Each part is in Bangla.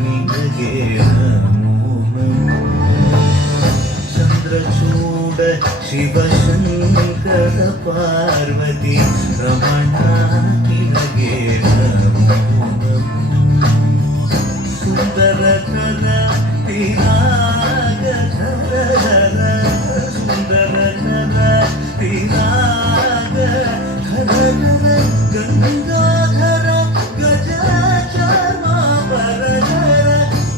निघगे चंद्रचूड शिवशंकर पार्वती रमणा निघगे सुंदर धर तिराग धर सुंदर धर तिराग धर गंगाधर गजचर्मांबर धर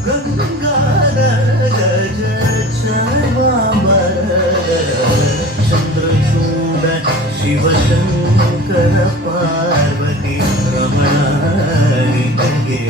गंगाधर गजचर्मांबर चंद्रचूड शिवशंकर पार्वती रमणा निघगे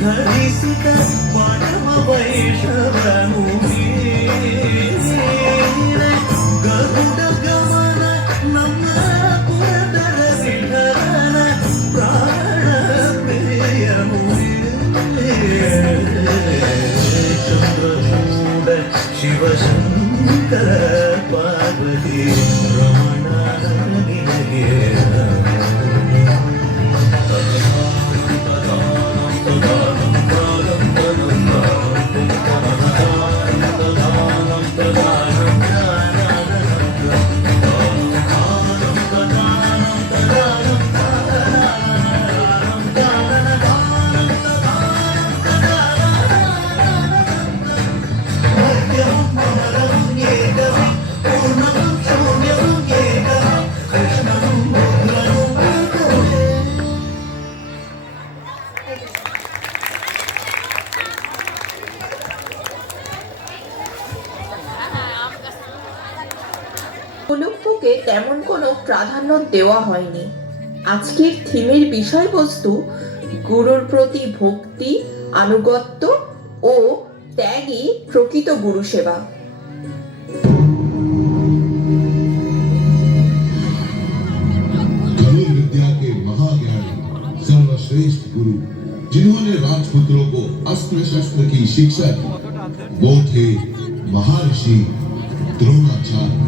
धरिसित परम वैष्णवमुनि गरुड गमन नम पुरदर विठलन प्राण प्रिय मुनि चंद्रचूड शिवशंकर पार्वती रमणा निघगे উপলক্ষকে তেমন কোনো প্রাধান্য দেওয়া হয়নি। আজকের থিমের বিষয়বস্তু গুরুর প্রতি ভক্তি, আনুগত্য ও ত্যাগই প্রকৃত গুরু সেবা। विद्या के महाज्ञानी सर्वश्रेष्ठ गुरु जिन्होंने राजपुत्रों को अस्त्र शस्त्र की शिक्षा दी वो थे महर्षि द्रोणाचार्य।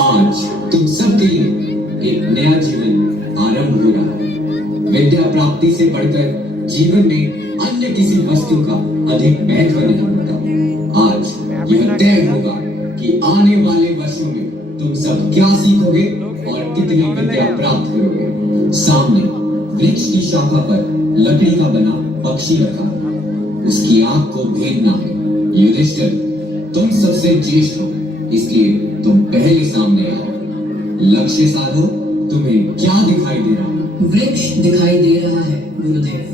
आज तुम सबके लिए एक नया जीवन आरंभ हो रहा है। विद्या प्राप्ति से बढ़कर जीवन में अन्य किसी वस्तु का अधिक महत्व नहीं होता। आज यह तय होगा कि आने वाले वर्षों में तुम सब क्या सीखोगे और कितनी विद्या प्राप्त करोगे। सामने वृक्ष की शाखा पर लकड़ी का बना पक्षी रखा है, उसकी आंख को भेदना है। युधिष्ठिर, तुम सबसे ज्येष्ठ हो, इसलिए तुम पहले सामने आओ। लक्ष्य साधो, तुम्हें क्या दिखाई दे रहा है? वृक्ष दिखाई दे रहा है गुरुदेव।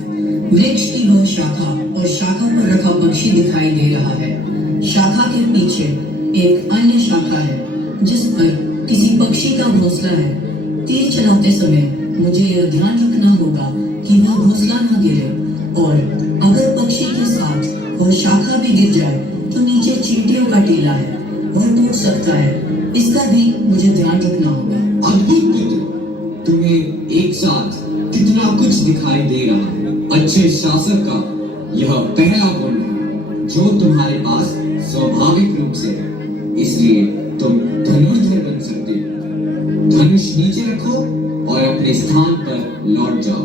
वृक्ष की वह शाखा और शाखा पर रखा पक्षी दिखाई दे रहा है। शाखा के पीछे एक अन्य शाखा है जिस पर किसी पक्षी का घोंसला है। तीर चलाते समय मुझे यह ध्यान रखना होगा कि वह घोंसला न गिरे, और अगर पक्षी के साथ वह शाखा भी गिर जाए तो नीचे चींटियों का टीला है, वह टूट सकता है। इसका भी मुझे ध्यान रखना होगा। अद्भुत पुत्र, तुम्हें एक साथ कितना कुछ दिखाई दे रहा है। अच्छे शासक का यह पहला गुण है जो तुम्हारे पास स्वाभाविक रूप से है, इसलिए तुम धनुर्धर बन सकते हो। धनुष नीचे रखो और अपने स्थान पर लौट जाओ।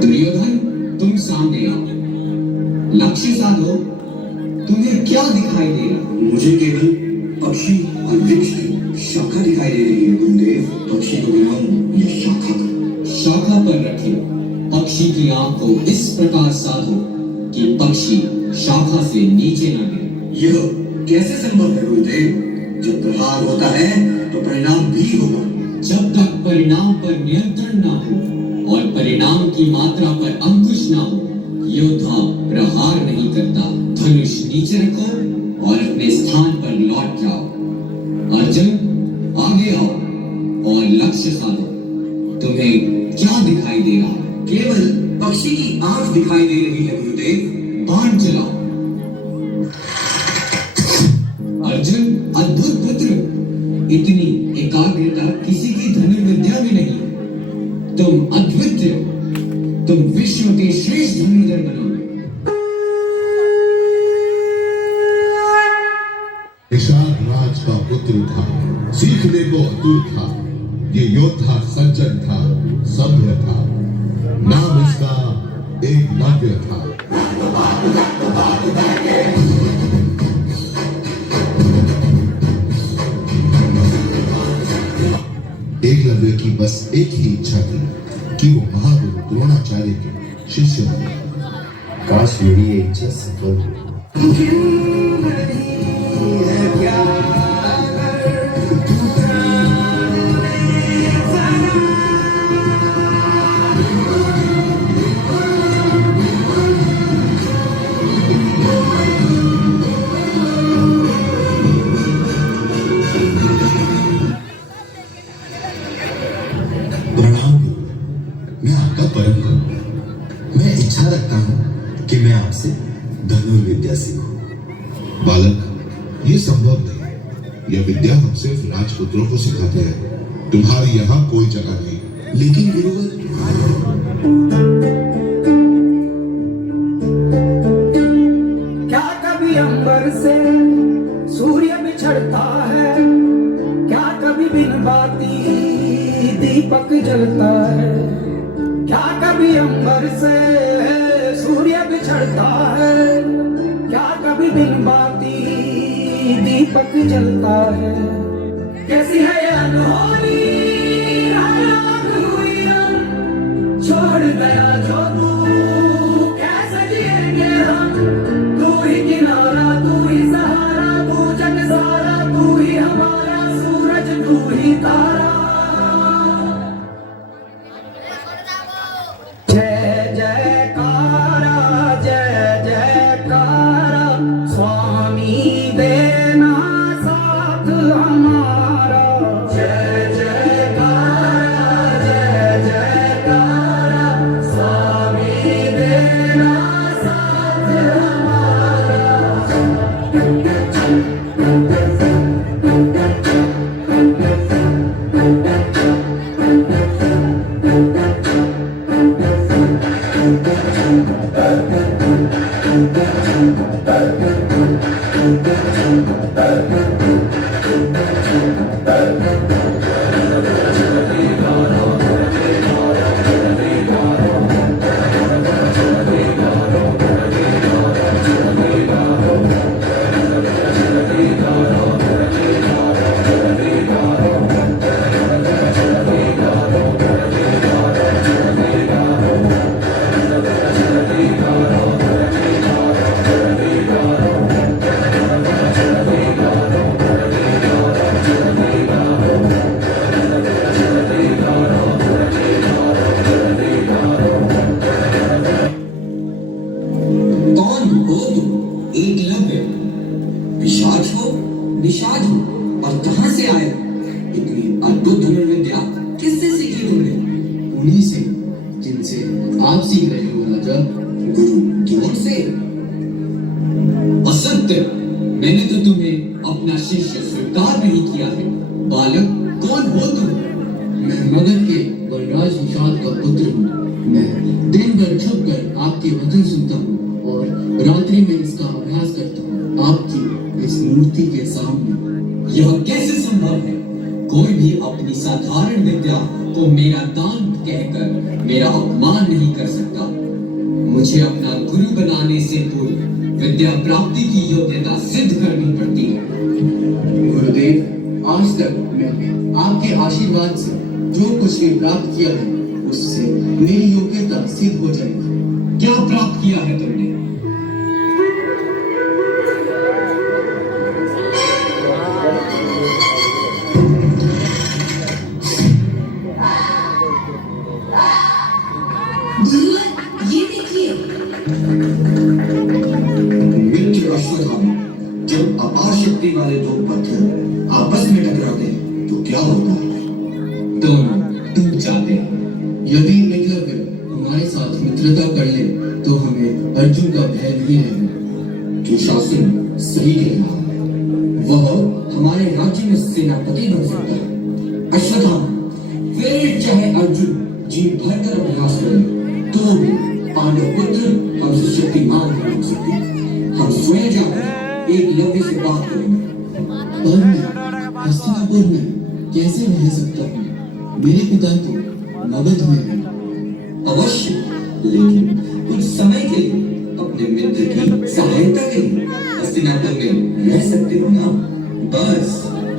दुर्योधन, तुम सामने आओ। लक्ष्य साधो, तुम्हें क्या दिखाई दे रहा? मुझे केवल पक्षी और वृक्ष की शाखा दिखाई दे रही है गुरुदेव। पक्षी को गिराऊं या शाखा को? शाखा पर रखे पक्षी की आंख को इस प्रकार साधो कि पक्षी शाखा से नीचे न गिरे। यह कैसे संभव है गुरुदेव? जब प्रहार होता है तो परिणाम भी होगा। जब तक परिणाम पर नियंत्रण न हो और परिणाम की मात्रा पर अंकुश न हो, योद्धा प्रहार नहीं करता। धनुष नीचे रखो और अपने स्थान पर लौट जाओ। अर्जुन, आगे आओ और लक्ष्य साधो। तुम्हें क्या दिखाई दे रहा है? केवल पक्षी की आंख दिखाई दे रही है गुरुदेव। बाण चलाओ। अर्जुन, अद्भुत पुत्र, इतनी एकाग्रता किसी की धनुर्विद्या में नहीं है। तुम अद्वितीय हो। तुम विश्व के श्रेष्ठ धनुर्धर बनोगे। निषाद राज का पुत्र था, सीखने को अतुल था। ये योद्धा सज्जन था, सभ्य था। नाम इसका एक नव्य था। एकलव्य की बस एक ही इच्छा थी कि वो महागुरु द्रोणाचार्य के शिष्य बने। काश मेरी ये इच्छा सफल हो। प्रणाम गुरु, मैं आपका परम गुरु। मैं इच्छा रखता हूँ कि मैं आपसे धनुर्विद्या सीखूं। बालक, ये संभव नहीं। यह विद्या हम सिर्फ राजपुत्रों को सिखाते हैं। तुम्हारी यहाँ कोई जगह नहीं। लेकिन गुरुवर, क्या कभी अंबर से सूर्य बिछड़ता है? क्या कभी बिन बाती दीपक जलता है? क्या कभी अंबर से सूर्य बिछड़ता है? क्या कभी बिन बाती दीपक जलता है? कैसी है ये अनहोनी रात हुई हम, छोड़ गया जो तू कैसे जिएंगे हम? तू ही किनारा, तू ही सहारा, तू जग सारा, तू ही हमारा सूरज, तू ही तारा। जय जयकारा, जय जयकारा, स्वामी देना साथ हमारा। जय जयकारा, जय जयकारा, स्वामी देना साथ हमारा। कौन हो तुम? एकलव्य। पिशाच हो, निषाद हो, और कहां से आए? इतनी अद्भुत धनुर्विद्या किससे सीखी तुमने? उन्हीं से जिनसे आप सीख रहे हो राजा। गुरु द्रोण से? असत्य! मैंने तो तुम्हें अपना शिष्य स्वीकार नहीं किया है। बालक, कौन हो तुम? मैं मगध के बलराज निषाद का पुत्र हूँ। मैं दिन भर छुप कर आपके वचन सुनता हूँ और रात्रि में इसका अभ्यास करता हूँ आपकी इस मूर्ति के सामने। यह कैसे संभव है? कोई भी अपनी साधारण विद्या को मेरा दान कहकर मेरा अपमान नहीं कर सकता। मुझे अपना गुरु बनाने से पूर्व विद्या प्राप्ति की योग्यता सिद्ध करनी पड़ती है। गुरुदेव, आज तक मैं आपके आशीर्वाद से जो कुछ भी प्राप्त किया है उससे मेरी योग्यता सिद्ध हो जाएगी। क्या प्राप्त किया है तुमने? गुरुवर, ये देखिए। मित्र अश्वत्थामा, जब अपार शक्ति वाले दो पत्थर आपस में टकराते हैं तो क्या दोनों डूब जाते हैं। यदि एकलव्य हमारे साथ मित्रता कर ले तो हमें अर्जुन का भय नहीं रहेगा। दुशासन सही कह रहा है। वह हमारे राज्य में सेनापति बन सकता है। अश्वत्थामा, फिर चाहे अर्जुन जी भर कर अभ्यास करे तो भी पांडव पुत्र हमसे शक्तिमान नहीं हो सकते। हम स्वयं जाकर एकलव्य से बात करेंगे। पर मैं हस्तिनापुर में कैसे रह सकता हूँ? मेरे पिता तो मगध में हैं। अवश्य, लेकिन कुछ समय के लिए अपने मित्र की सहायता के लिए हस्तिनापुर में रह सकते हो ना। बस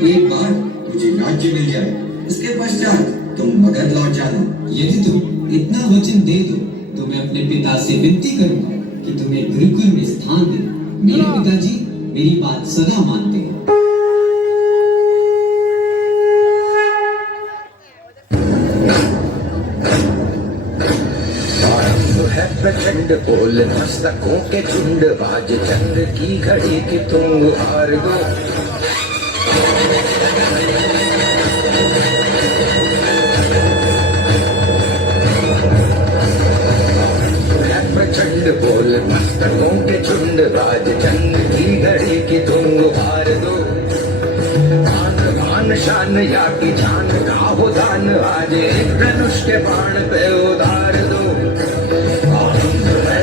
एक बार मुझे राज्य मिल जाए, उसके पश्चात तुम मगध लौट जाना। यदि तुम इतना वचन दे दो तो मैं अपने पिता से विनती करूंगा कि तुम्हें गुरुकुल में स्थान दे। मेरे पिताजी मेरी बात सदा मानते हैं। है प्रचंड बोल मस्तकों के झुंड, आज चंद्र की घड़ी की तुम हार दो। है प्रचंड बोल मस्तकों के झुंड, आज चंद्र की घड़ी की तुम हार दो। आन शान या की जान का हो दान, आज एक धनुष के बाण पे उतार दो।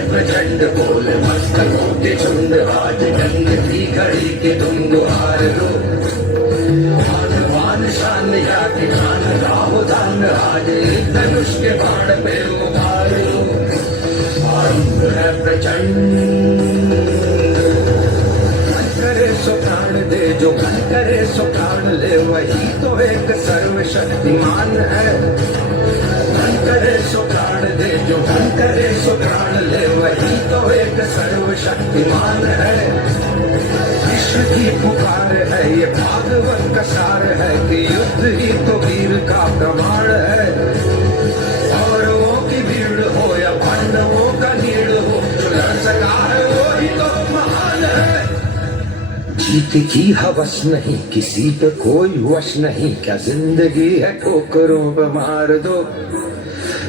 प्रचंड बोल मस्तकों के झुंड, आज जंग की घड़ी के तुम गुहार दो। आन शान या की जान का हो दान, आज एक धनुष के बाण पे उतार दो। आरंभ है प्रचंड, मन करे सो प्राण दे, जो मन करे सो प्राण ले, वही तो एक सर्वशक्तिमान है। मन करे सो प्राण दे, जो मन करे सो प्राण ले, वही तो एक सर्वशक्तिमान है। विश्व की पुकार है, ये भागवत का सार है कि युद्ध ही तो वीर का प्रमाण है। कौरवों की भीड़ हो या पांडवों का नीड़ हो, जो लड़ सका है वही तो महान है। जीत की हवस नहीं, किसी पे कोई वश नहीं, क्या जिंदगी है ठोकरों पे मार दो।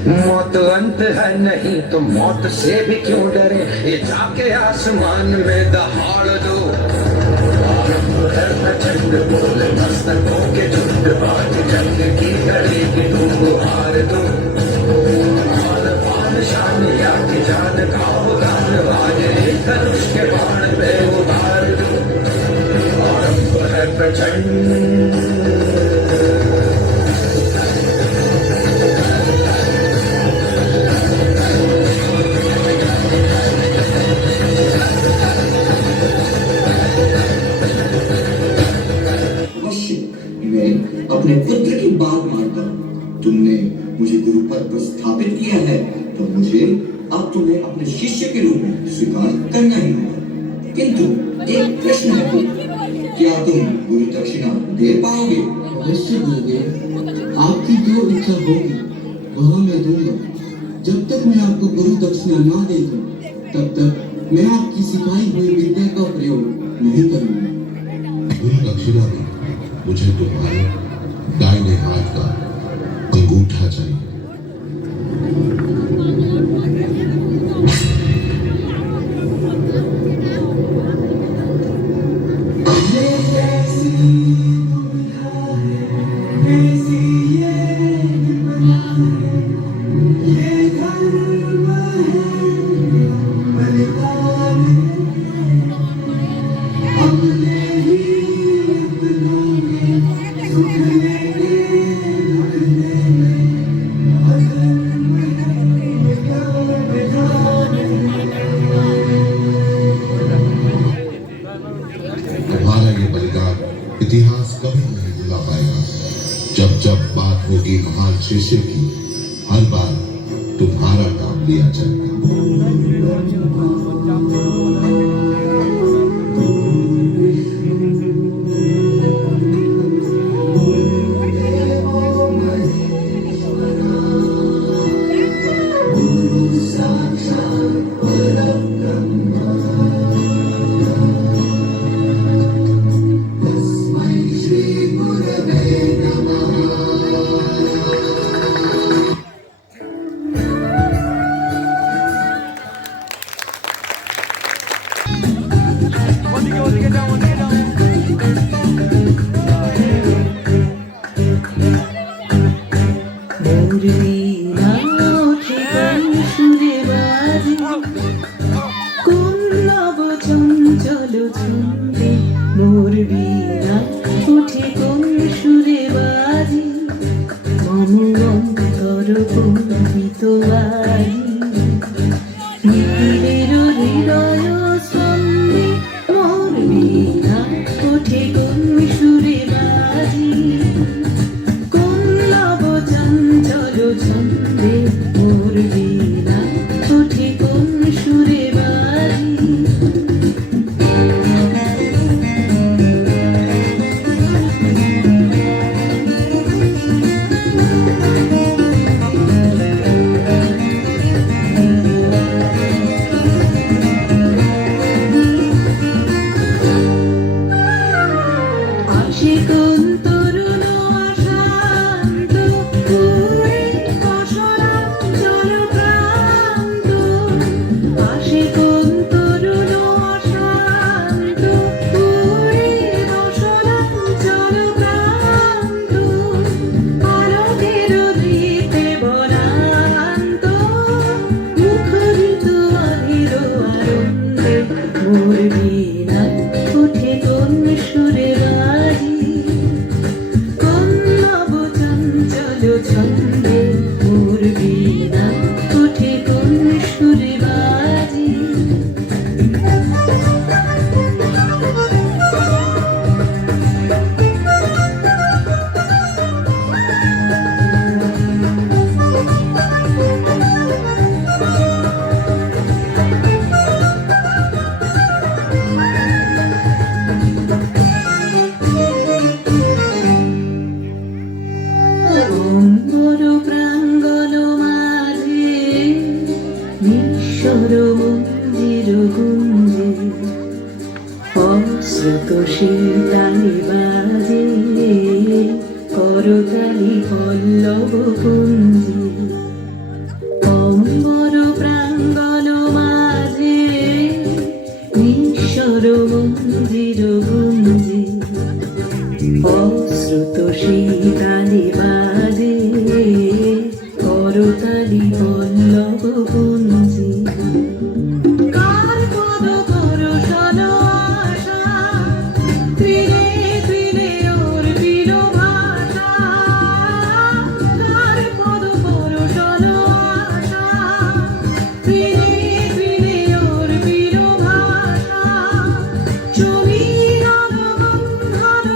मौत अंत है नहीं तो मौत से भी क्यों डरे, ये जाके आसमान में दहाड़ दो। आरंभ है प्रचंड बोल मस्तकों के झुंड, आज जंग की घड़ी की तुम गुहार दो। आन शान या की जान का हो दान, आज एक धनुष के बाण पे उतार दो। आरंभ है प्रचंड, अपने पुत्र की बात मानता हूँ। तुमने मुझे गुरु पद पर स्थापित किया है तो मुझे अब तुम्हें अपने शिष्य के रूप में स्वीकार करना ही होगा। किंतु एक प्रश्न है, क्या तुम गुरु दक्षिणा दे पाओगे? अवश्य गुरुदेव, आपकी जो इच्छा होगी वह मैं दूंगा। जब तक मैं आपको गुरु दक्षिणा ना दे दूं, तब तक मैं आपकी सिखाई हुई विद्या का प्रयोग नहीं करूंगा। गुरु दक्षिणा में मुझे तुम्हारे दाहिने हाथ का अंगूठा चाहिए। तुम्हारा ये बलिदान इतिहास कभी नहीं भुला पाएगा। जब जब बात होगी महान शिष्य की, हर बार तुम्हारा नाम लिया जाएगा। ছন্দে মোর বীণা ওঠে কোন সুরে বাজি আসে কোন তরুণ অশান্ত ঘুরে অসরাম জলপ্রান্ত আসে কোন তরুণ অশান্ত ঘুরে অসরাম জলপ্রান্ত আলোকের ধৃতে বনান্ত মুখরিত আধির আনন্দে মোর বীণা ওঠে কোন সুরে বাজি কোন নব চঞ্চল ছন্দে মোর বীণা ওঠে কোন সুরে বাজি অম্বর প্রাঙ্গণ মাঝে নিঃস্বর মন্দির গুঞ্জে অশ্রুত শীতালি বাজে করতালি পল্লব কুঞ্জে অম্বর প্রাঙ্গণ মাঝে নিঃস্বর মন্দির গুঞ্জে অশ্রুত শীতালি বাজে করতালি পল্লব কুঞ্জে কার পদ করশন আশা ত্রিনে ত্রিনে ওর বিল ভাষা কার পদ করশন আশা ত্রিনে ত্রিনে ওর বিল ভাষা চলির গন্ধর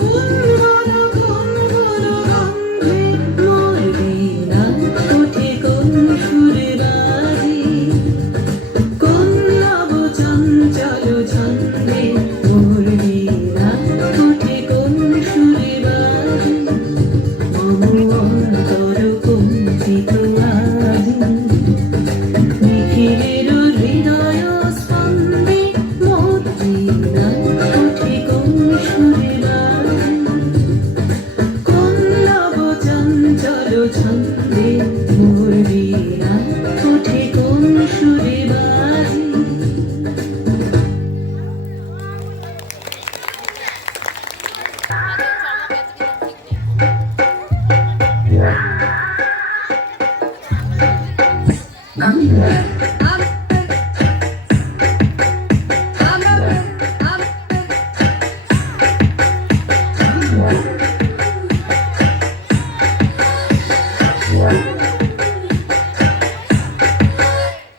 গুনগুন গুনগুন গন্ধে মোর বীণা ওঠে কোন সুরে বাজি কোন নব চঞ্চল ছন্দে মোর বীণা ওঠে কোন সুরে বাজি মম অন্তর কুঞ্চিত আজি নিখিলের হৃদয় স্পন্দে মোর বীণা ওঠে কোন সুরে বাজি কোন নব চঞ্চল ছন্দে মোর বীণা ওঠে কোন সুরে বাজি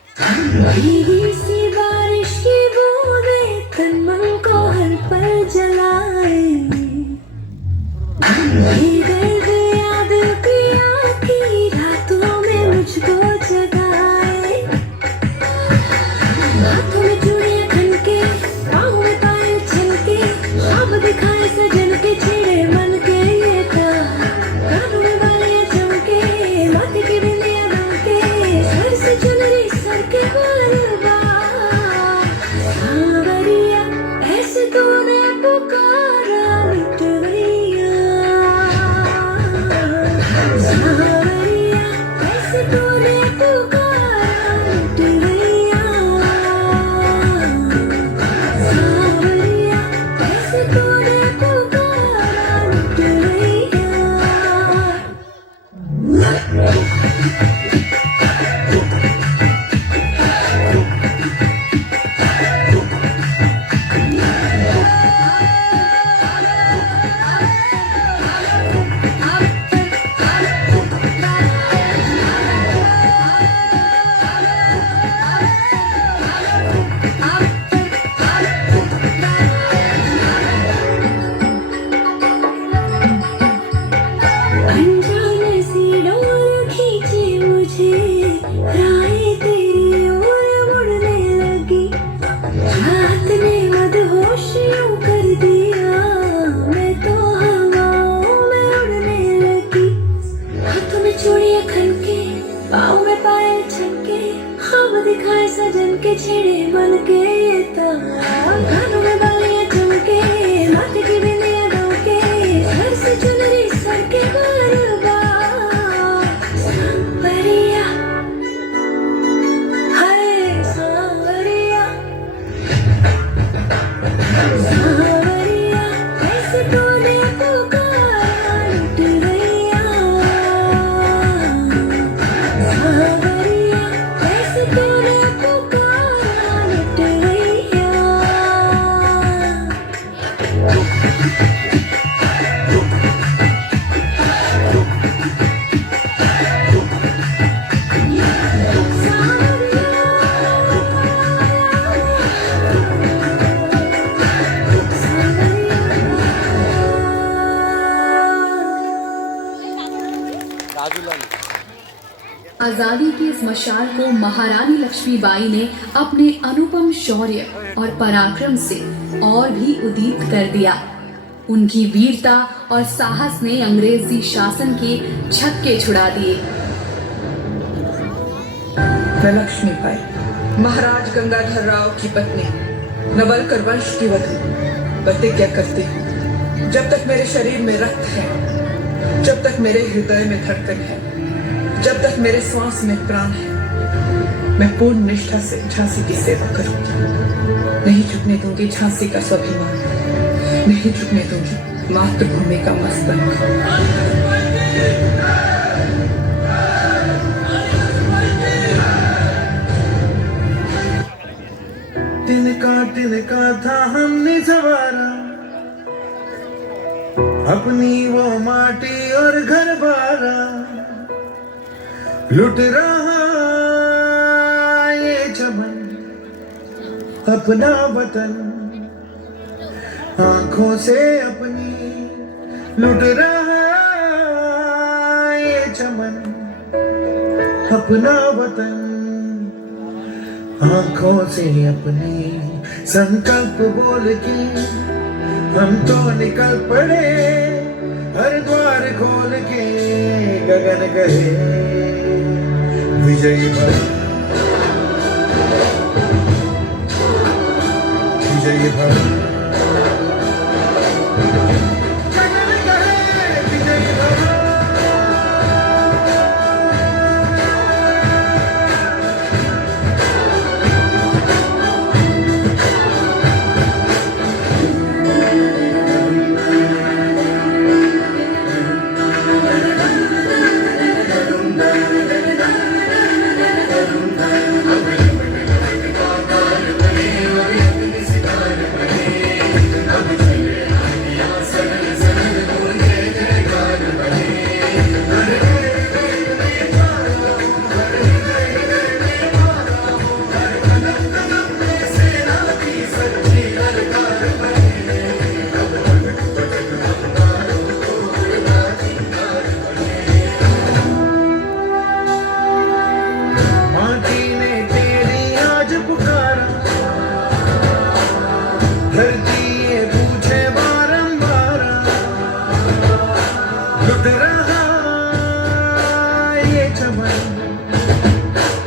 भीगी सी बारिश की बूंदें तन मन को हर पल जलाए ये दर्द याद पिया की रातों में मुझको जगाए हाथों में चूड़ियां खनके पाँव में पायल छलके ख्वाब दिखाए सजन के छेड़े मन के ये था कानों में बालियां चमके माथे की बिंदियां दमके सर से चुनरी सर के सांवरिया ऐसे तूने पुकारा मिट गया आजादी की इस मशाल को महारानी लक्ष्मीबाई ने अपने अनुपम शौर्य और पराक्रम से और भी उद्दीप्त कर दिया। उनकी वीरता और साहस ने अंग्रेजी शासन के छक्के छुड़ा दिए। मैं लक्ष्मीबाई, महाराज गंगाधर राव की पत्नी, नवलकर वंश की वधू, प्रतिज्ञा करती हूँ, जब तक मेरे शरीर में रक्त है, जब तक मेरे हृदय में धड़कन है, जब तक मेरे श्वास में प्राण है, मैं पूर्ण निष्ठा से झांसी की सेवा करूंगी। नहीं झुकने दूंगी झांसी का स्वाभिमान, नहीं झुकने दूंगी मातृभूमि का मस्तक। तिनका था हमने सवारा, अपनी वो माटी और घर बारा, लुट रहा ये चमन अपना वतन, आंखों से अपनी लुट रहा ये चमन अपना वतन, आंखों से अपनी संकल्प बोल के हम तो निकल पड़े, हर द्वार खोल के गगन कहे विजयी भव, विजयी भव, गगन कहे विजयी भव।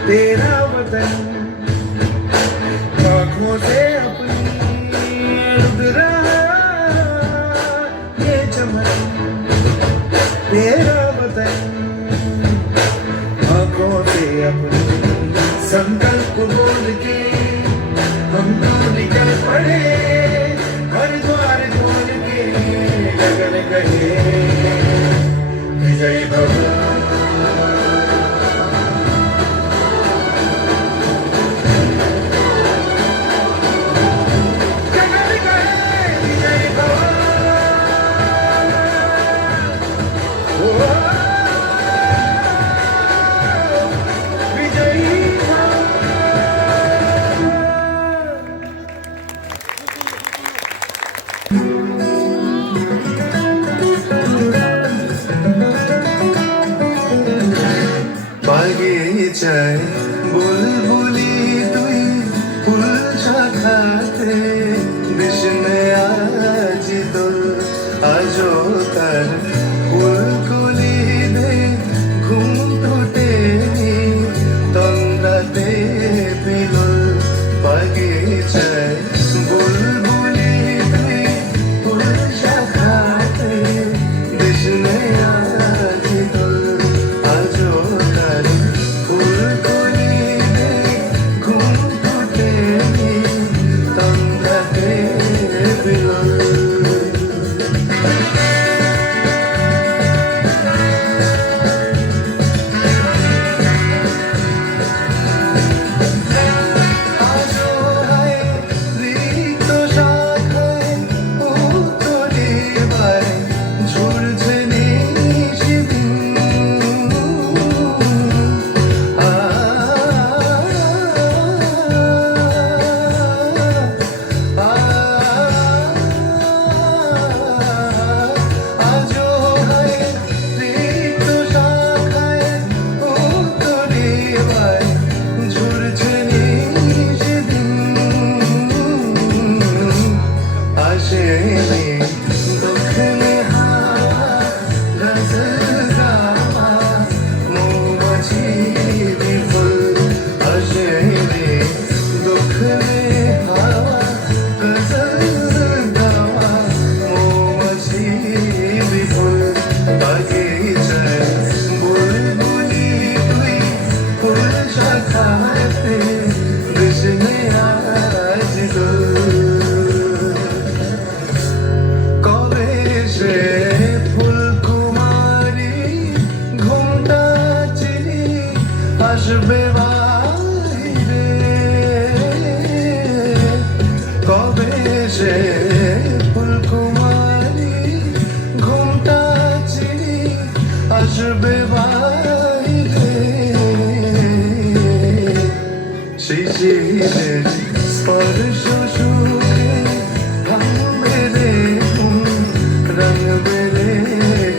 तेरा वतन आँखों से अपनी लुट रहा ये चमन, तेरा वतन आँखों से अपनी संकल्प बोल के हम तो निकल पड़े, हर द्वार खोल के गगन कहे विजयी भव। বাগিচায় বুলবুলি তুই ফুল শাখাতে বিষ্ণে আজি তোর আজো তার ফুলকুলি দে ঘুম টুটেনি তন্দ্রাতে বিলল বাগিচায় বুলবুলি তুই ফুল শাখাতে বিষ্ণে আজি তোর আজো তার ফুলকুলি দে ঘুম টুটেনি তন্দ্রাতে বিলল। শিশিরের স্পর্শ সুখে থামবে রে মন, রাঙবে রে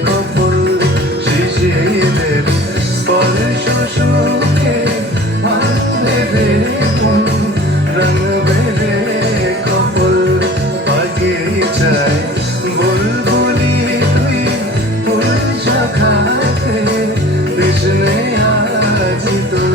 কপল। শিশিরের স্পর্শ সুখে থামবে রে মন, রাঙবে রে কপল। বাগিচায় বুলবুলি তুই ফুল শাখাতে কৃষ্ণে আজ তোর।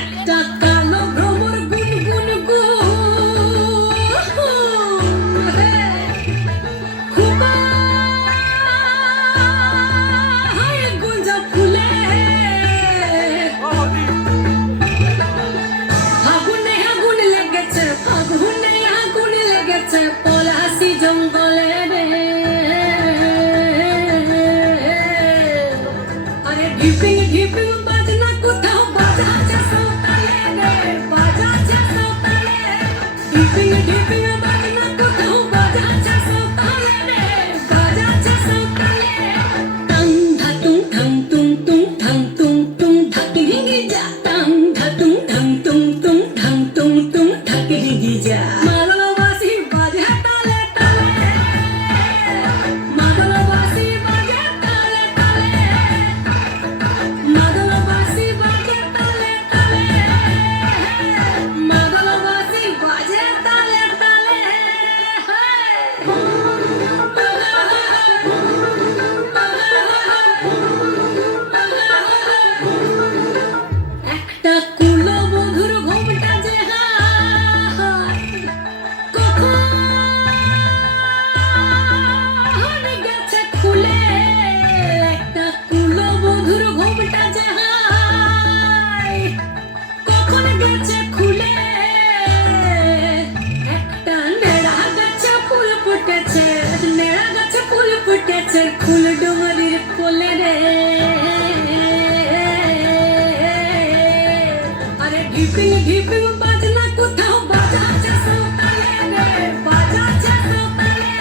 একটা কালো ভ্রমর গুনগুন খুবা গুঞ্জা ফুলে আগুনে আগুন লেগেছে, আগুনে আগুন লেগেছে পলাশি জঙ্গলে রে। আরে ঢিপিং ঢিপিং বাজনা কোথাও বাজাচ্ছে সৌতালে রে, বাজাচ্ছে সৌতালে। ঢিপিং ঢিপিং বাজনা কোথাও বাজাচ্ছে সৌতালে রে, বাজাচ্ছে সৌতালে। টাং ধাতুং ধাং তুং তুং ধাং তুং তুং ধাকি রিঙ্গি যা, টাং ধাতুং ধাং তুং তুং ধাং তুং তুং ধাকি রিঙ্গি যা। মাদল বাঁশি বাজে তালে তালে, মাদল বাঁশি বাজে তালে তালে, মাদল বাঁশি বাজে তালে তালে, মাদল বাঁশি বাজে তালে তালে। একটা কুলবধূর ঘোমটা যে হায়, কখন গেছে খুলে। একটা কুলবধূর ঘোমটা যে হায়, কখন গেছে খুলে। একটা নেড়া গাছে ফুল ফুটেছে, নেড়া গাছে ফুল ফুটেছে ফুল ডুমরির কোলে রে। আরে ঢিপিং ঢিপিং বাজনা কোথাও বাজাচ্ছে সৌতালে রে, বাজাচ্ছে সৌতালে।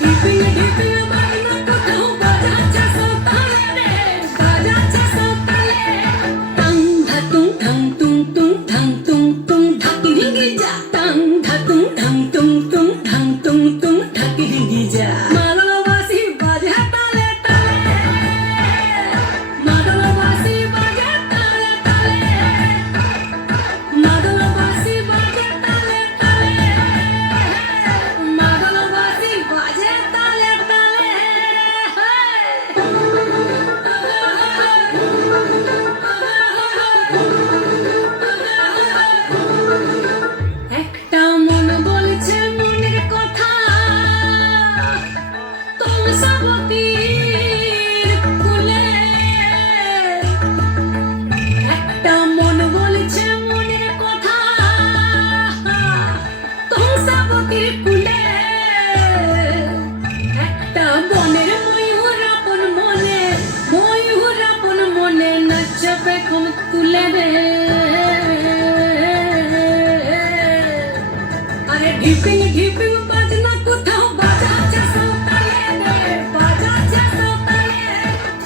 ঢিপিং ঢিপিং বাজনা কোথাও বাজাচ্ছে সৌতালে রে, বাজাচ্ছে সৌতালে। টাং ধাতুং ধাং তুং তুং ধাং তুং তুং ধাকি রিঙ্গি যা, টাং ধাতুং ধাং তুং তুং ধাং তুং তুং ধাকি রিঙ্গি যা। মাদল বাঁশি বাজে তালে তালে, মাদল বাঁশি বাজে তালে তালে, মাদল বাঁশি বাজে তালে তালে, মাদল বাঁশি বাজে তালে তালে। একটা মন বলছে মনের কথা, তুলসাবতীর কুলে। একটা মন বলছে মনের কথা, তুলসাবতীর কুলে। একটা বনের ময়ূর আপন মনে, ময়ূর আপন মনে নাচবে কোন তুলে রে। আরে ঢিপিং ঢিপিং বাজনা কোথাও বাজাচ্ছে সৌতালে রে, বাজাচ্ছে সৌতালে।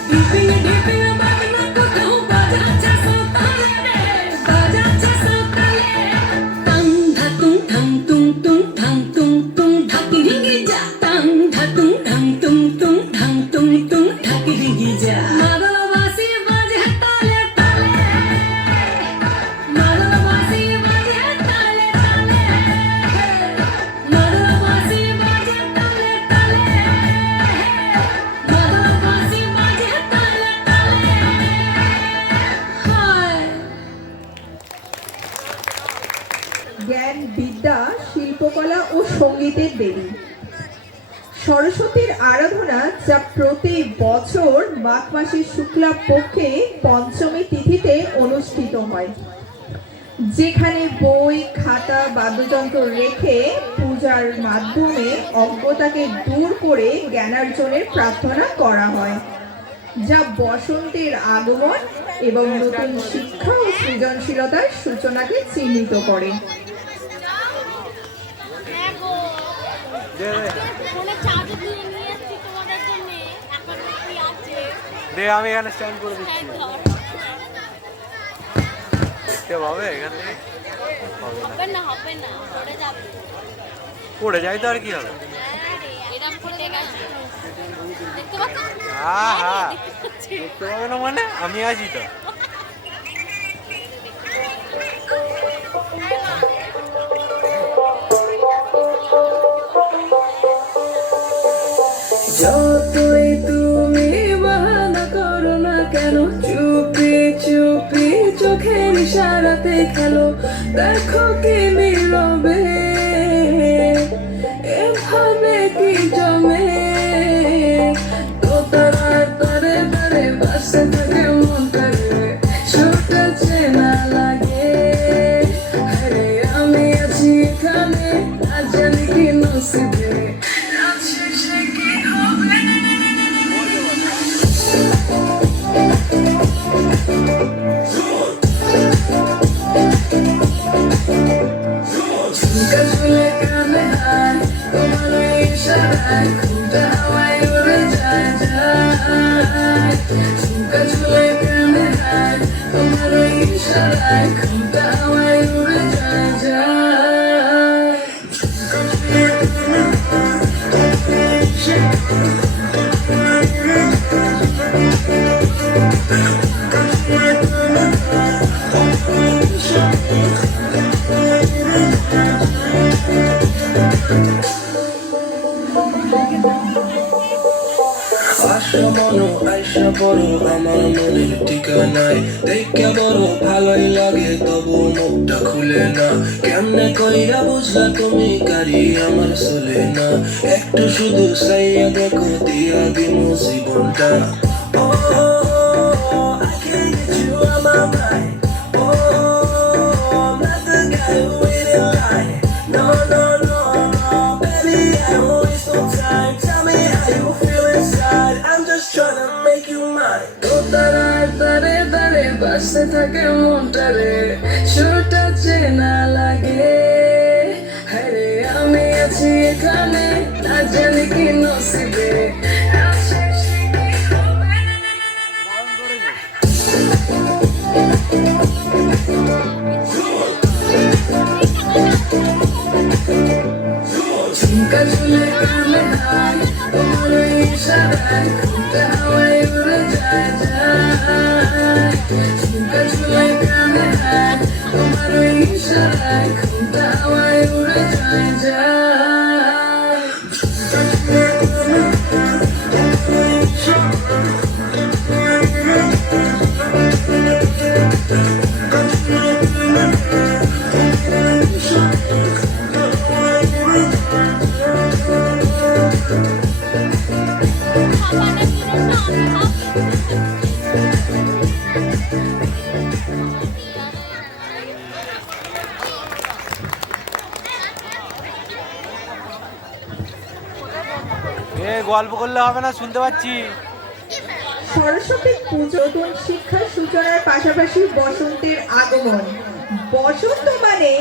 ঢিপিং ঢিপিং বাজনা কোথাও বাজাচ্ছে সৌতালে রে, বাজাচ্ছে সৌতালে। টাং ধাতুং ধাং তুং তুং ধাং তুং তুং ধাকি রিঙ্গি যা, টাং ধাতুং ধাং তুং তুং ধাং তুং তুং ধাকি রিঙ্গি যা। মাদল বাঁশি বাজে তালে তালে, মাদল বাঁশি বাজে তালে তালে, মাদল বাঁশি বাজে তালে তালে, মাদল বাঁশি বাজে তালে তালে। হায় জ্ঞান, বিদ্যা, শিল্পকলা ও সঙ্গীতের দেবী সরস্বতীর আরাধনা, যা প্রতি বছর মাঘ মাসের শুক্লা পক্ষে পঞ্চমী তিথিতে অনুষ্ঠিত হয়, যেখানে বই, খাতা, বাদ্যযন্ত্র রেখে পূজার মাধ্যমে অজ্ঞতাকে দূর করে জ্ঞানার্জনের প্রার্থনা করা হয়, যা বসন্তের আগমন এবং নতুন শিক্ষা ও সৃজনশীলতার সূচনাকে চিহ্নিত করে। আমি এখানে স্ট্যান্ড করে দিচ্ছি। পড়ে যাই তো আর কি হবে। হ্যাঁ হ্যাঁ দেখতে পাবে না মানে আমি আছি তো। যতই তুমি বাহানা করো না কেন, চুপি চুপি চোখের ইশারাতে খেলো, দেখো কি নীরবে এভাবে কি জমে, তোতারার তারে তারে বাসে থাকে মনটারে, সুরটা চেনা লাগে। আরে আমি আছি এখানে, না জানি কি নসিবে আছে সে কি হবে। ঝুমকা ঝুলে কানে হায়, তোমার ইশারায় ঘুমটা হাওয়ায় উড়ে যায় যায়। ঝুমকা ঝুলে কানে হায়, তোমার ইশারায় ঘুমটা হাওয়ায় উড়ে যায় যায়। আশা মনো আয়সা পড়ো আমার মনের ঠিকানায়, দেখে বড় ভালোই লাগে তবু মুখটা খুলে না, কেমনে কইরা বুঝলা তুমি কারি আমার চলে না, একটু শুধু চাইয়া দেখো দিয়া দিমু জীবনটা। I can't get you out my mind. I'm not the guy who waited line. No, no, no, no, baby, I don't waste no time. Tell me how you feel inside. I'm just trying to make you mine. তোতারার তারে তারে বাসে থাকে মনটারে, সুরটা চেনা লাগে। আরে আমি আছি এখানে, না জানি কি নসিবে আছে সে কি হবে। ঝুমকা ঝুলে কানে হায়, তোমার ইশারায় ঘুমটা হাওয়ায় উড়ে যায় যায়। ঝুমকা ঝুলে কানে হায়, তোমার ইশারায় ঘুমটা হাওয়ায় উড়ে যায় যায়। গল্প করলে হবে না, শুনতে পাচ্ছি। সরস্বতী পুজো নতুন শিক্ষার সূচনার পাশাপাশি বসন্তের আগমন। বসন্ত মানে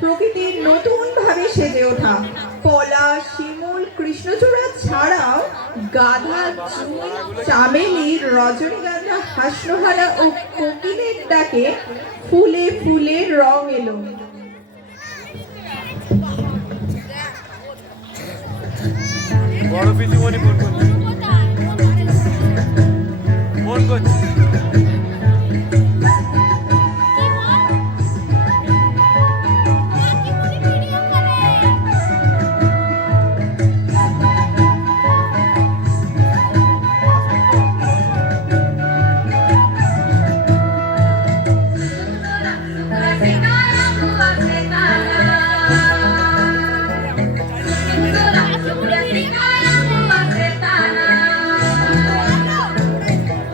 প্রকৃতির নতুন ভাবে সেজে ওঠা। পলা, শিমুল, কৃষ্ণচূড়া ছাড়াও গাধা, চুল, চামেলি, রজনীগন্ধা, হাসনোহারা ও কোকিলের ডাকে ফুলে ফুলে রং এলো। বড় পিসিমণি ফোন করছে, ফোন করছে।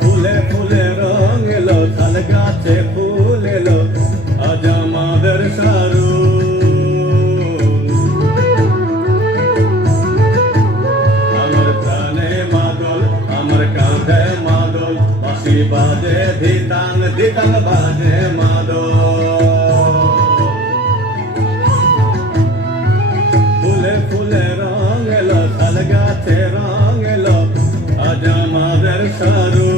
ফুলে ফুলে রং এলো, তাল গাছে ফুল এলো, আজ আমাদের সারু। बाजे धितांग बाजे मादो ফুলে ফুলে রং এলো তাল গাছে রং এলো আজ আমাদের সারু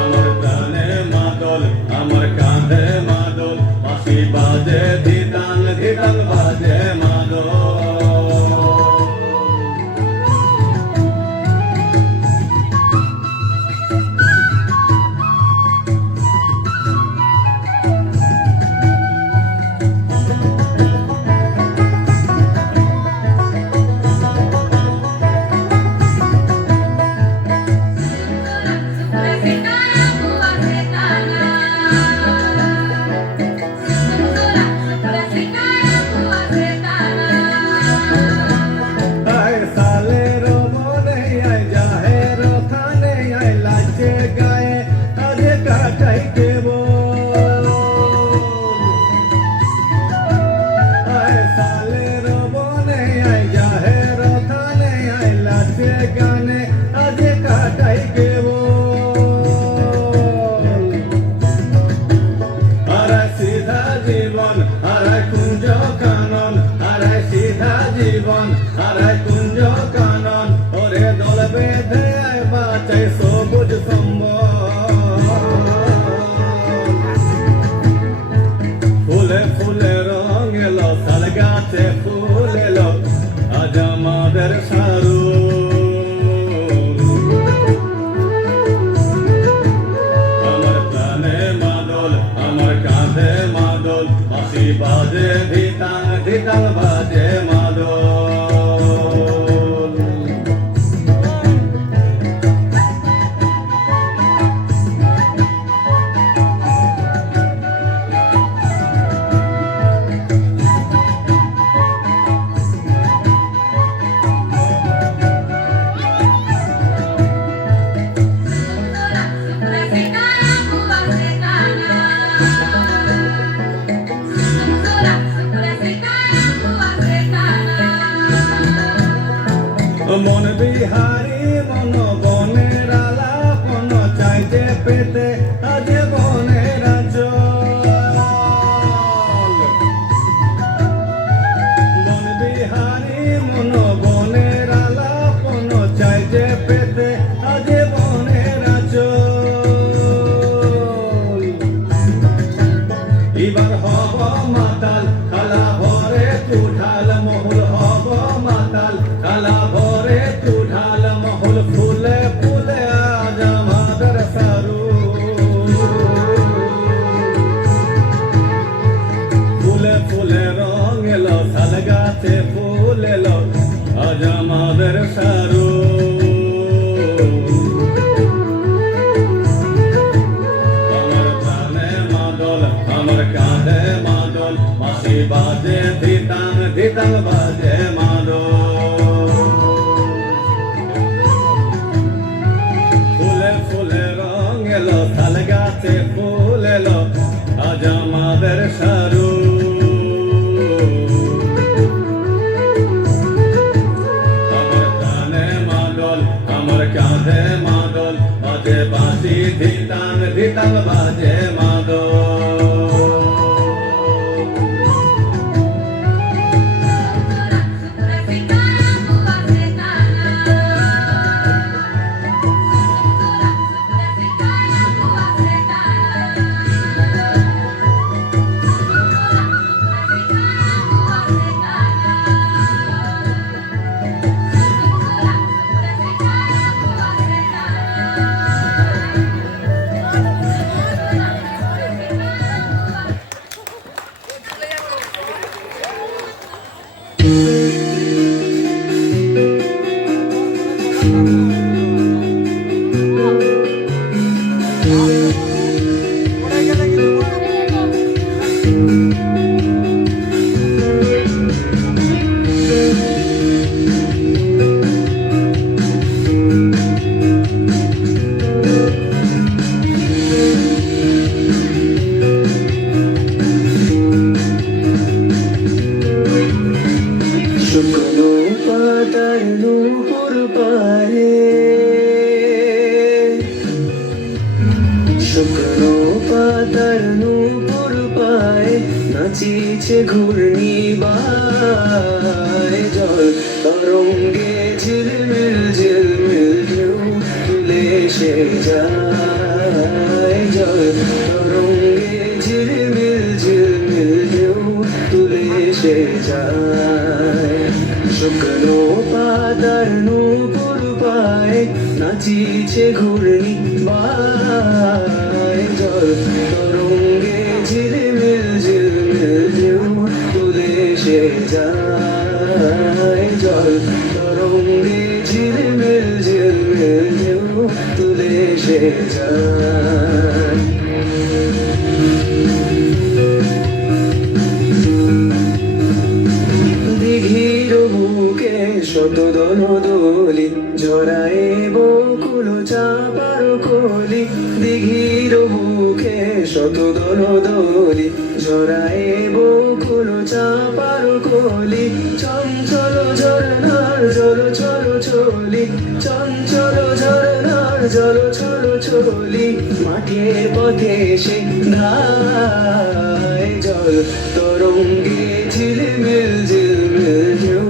আমার প্রাণে মাদল আমার কাঁধে মাদল বাঁশি বাজে ধিতাং বাজে মাদল ফুলে ফুলে রং এলো তাল গাছে ফুল এলো আজ আমাদের সারু আমার প্রাণে মাদল আমার কাঁধে মাদল বাঁশি বাজে ধিতাং বাজে মাদল মন বিহারি মন বনের আলাপন চাইতে পেতে আজ বনের মন বিহারি মন বনের আলাপন চাইতে পেতে আজ বনের এবার হব মাতাল খালা ভরে তুঠাল মহুল হব মাতাল খালা ভরে তুঠাল মহুল ফুলে ফুলে আজ আমাদের সারু ফুলে ফুলে রং এলো তাল গাছে ফুল এলো আজ আমাদের সারু আমার প্রাণে মাদল আমার কাঁধে মাদল বাঁশি বাজে ধিতাং বাজে মাদল ফুলে ফুলে রং এলো তাল গাছে ফুল এলো আজ আমাদের সারু আমার প্রাণে মাদল আমার কাঁধে মাদল বাজে বাঁশি ধিতাং বাজে মাদল शुक्नो पातर नूपुर पा নাচিছে ঘূর্ণি বায় জল তরঙ্গে ঝিলমিল ঝিলমিল ঢেউ তুলে সে যায় জল তরঙ্গে ঝিলমিল ঝিলমিল ঢেউ তুলে সে যায় শুকনো পাতার নূপুর পায় নাচিছে ঘূর্ণি বায় জল তরঙ্গে ঝিলমিল ঝিলমিল ঢেউ তুলে সে যায় জল তরঙ্গে ঝিলমিল ঝিলমিল ঢেউ তুলে সে যায় দিঘির বুকে শত দোলি ঝরায় বকুল চাপার কলি দিঘির বুকে শত দোলি ঝরায় বকুল চাপার কলি চঞ্চল ঝরনার জল ছল ছলি চঞ্চল ঝরনার জল ছল ছলি মাঠের পথে সে ধায় জল তরঙ্গে ঝিলমিল ঝিলমিল ঢেউ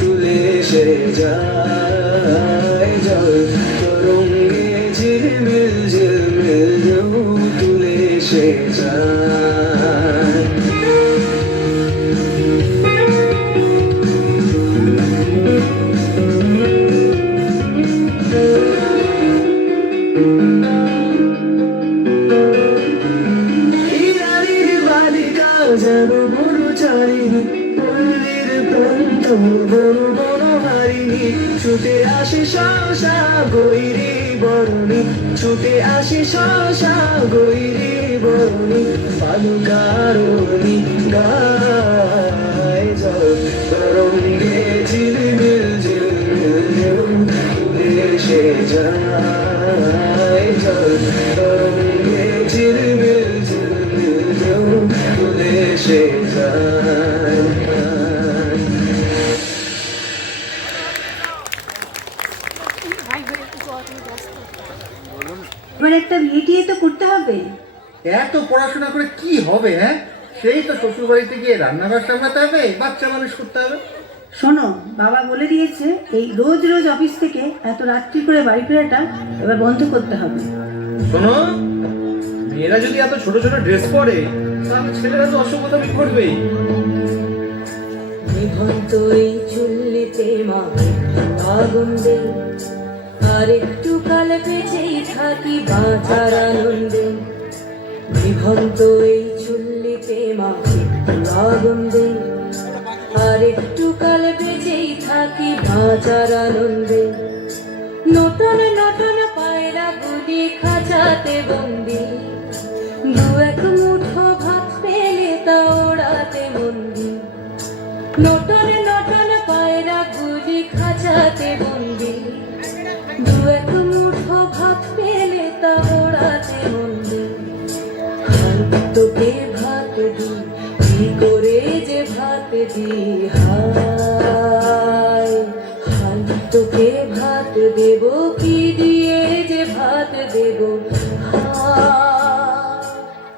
তুলে সে যায় জল তরঙ্গে ঝিলমিল ঝিলমিল ঢেউ তুলে সে যায় ইরানির বালিকা যেন মরুচারিণী পল্লীর প্রান্ত বন বনহারিণী ছুটে আসে শশা গৈরী বরণী ছুটে আসে শশা গৈরী বরণী বালুকারণী গায় জল তরঙ্গে ঝিলমিল ঝিলমিল ঢেউ তুলে সে যায় জল তরঙ্গে ঝিলমিল ঝিলমিল ঢেউ তুলে সে যায় এবার একটা বিয়ে টিয়ে তো করতে হবে। এত পড়াশোনা করে কি হবে? হ্যাঁ, সেই তো শ্বশুর বাড়িতে গিয়ে রান্নাঘর সামলাতে হবে, বাচ্চা মানুষ করতে হবে। শোনো, বাবা বলে দিয়েছে এই রোজ রোজ অফিস থেকে এত রাত্রি করে বাড়ি ফেরাটা এবার বন্ধ করতে হবে। শোনো, মেয়েরা যদি এত ছোট ছোট ড্রেস পরে তাহলে ছেলেরা তো অসভ্যতামি করবেই। নিভন্ত এই চুল্লিতে মা আগুন দে আর একটু কাল বেঁচেই থাকি বাঁচার আনন্দে নিভন্ত এই চুল্লিতে মা আগুন দে আর একটু কাল বেঁচেই থাকি বাঁচার আনন্দে নতুন নতুন পায়রা গুলি খাঁচাতে বন্দি দু এক মুঠো ভাত পেলে তা ওড়াতে মন্দি নতুন নতুন পায়রা গুলি খাঁচাতে বন্দি দু এক মুঠো ভাত পেলে তা ওড়াতে মন্দি তোকে ভাত দি কি করে যে ভাত দি হায় হায় তোকে ভাত দেব কি দিয়ে যে ভাত দেব হায়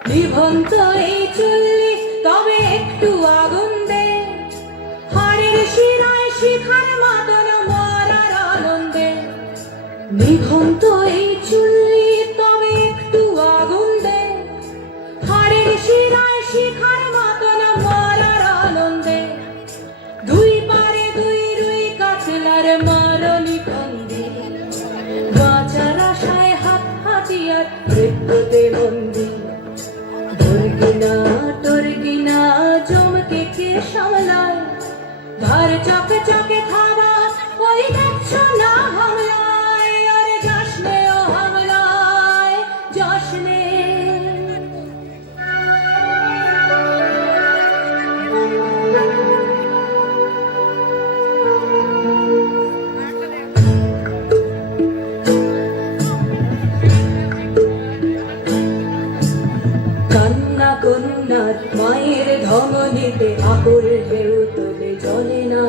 নিভন্ত এই চুল্লি তবে একটু আগুন দে হাড়ের শিরায় শিখার মাতন মরার আনন্দে নিভন্ত এই চুল্লি তবে একটু আগুন দে হাড়ের শিরায় শিখার মাতন মরার আনন্দে দুই পারে দুই রুই কাতলার মারনি ফন্দি বাঁচার আশায় হাত হাতিয়ার মৃত্যুতে বন্দি তোর গিনা জমকে কে সামলায় ধার চকে চকে খাওয়া ওই দেখছো না হামলায় আরে জশ্নে ও হামলায় জশ্নে কান্না কন্যার মায়ের ধমনীতে আকরে ঢেউ তোলে জলে না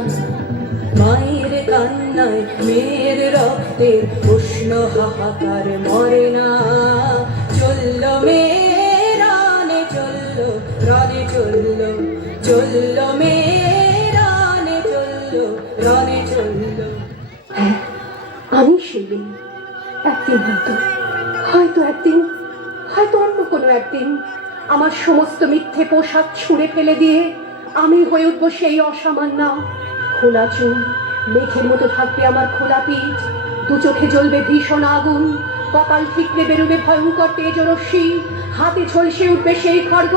মায়ের কান্নায় মেয়ের রক্তে উষ্ণ হাহাকার মরে না চলল মেয়ে রানে চলল সেই মেয়ে। একদিন হয়তো অন্য কোনো একদিন আমার সমস্ত মিথ্যে পোশাক ছুঁড়ে ফেলে দিয়ে আমি হয়ে উঠবো সেই অসামান্যা। খোলা চুল, মেঘের মতো থাকবে আমার খোলা পিঠ, দু চোখে জ্বলবে ভীষণ আগুন, কপাল ঠিকলে বেরোবে ভয়ঙ্কর তেজরশ্মি, হাতে ঝলসে উঠবে সেই খড়গ,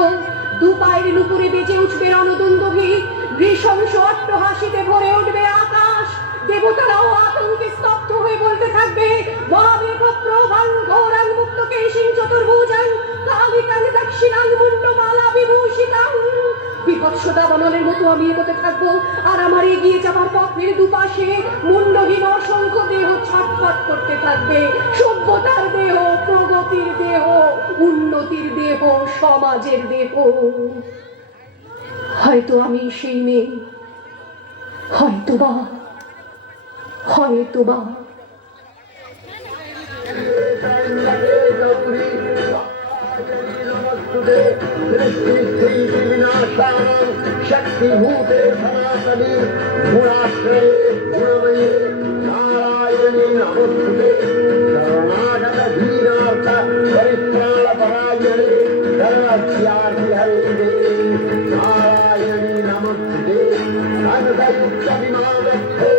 দু পায়ের নুপুরে বেজে উঠবে রণদুন্দুভি, নৃশংস অট্টহাসিতে ভরে উঠবে আকাশ, দেবতারাও আতঙ্কে স্তব্ধ হয়ে বলতে থাকবে মহামেঘপ্রভাং ঘোরাং মুক্তকেশিং চতুর্ভুজাং কালিকাং দক্ষিণাং মুণ্ডমালা বিভূষিতাং। বিভৎসতা বনলের মতো আমি এগোতে থাকবো, আর আমার এগিয়ে যাবার পথের দুপাশে মুন্ডহীন অসংখ্য দেহ ছটফট করতে থাকবে। সভ্যতার দেহ, প্রগতির দেহ, উন্নতির দেহ, সমাজের দেহ। হয়তো আমি সেই মেয়ে, হয়তোবা। शक्तिभूते सनातनी गुणाश्रये गुणमये नारायणी नमोस्तुते शरणागत धीरार्थ परित्राणपरायणे सर्वस्यार्ति हरिते नारायणी नमोस्तुते सर्वदैत्यविमानस्ते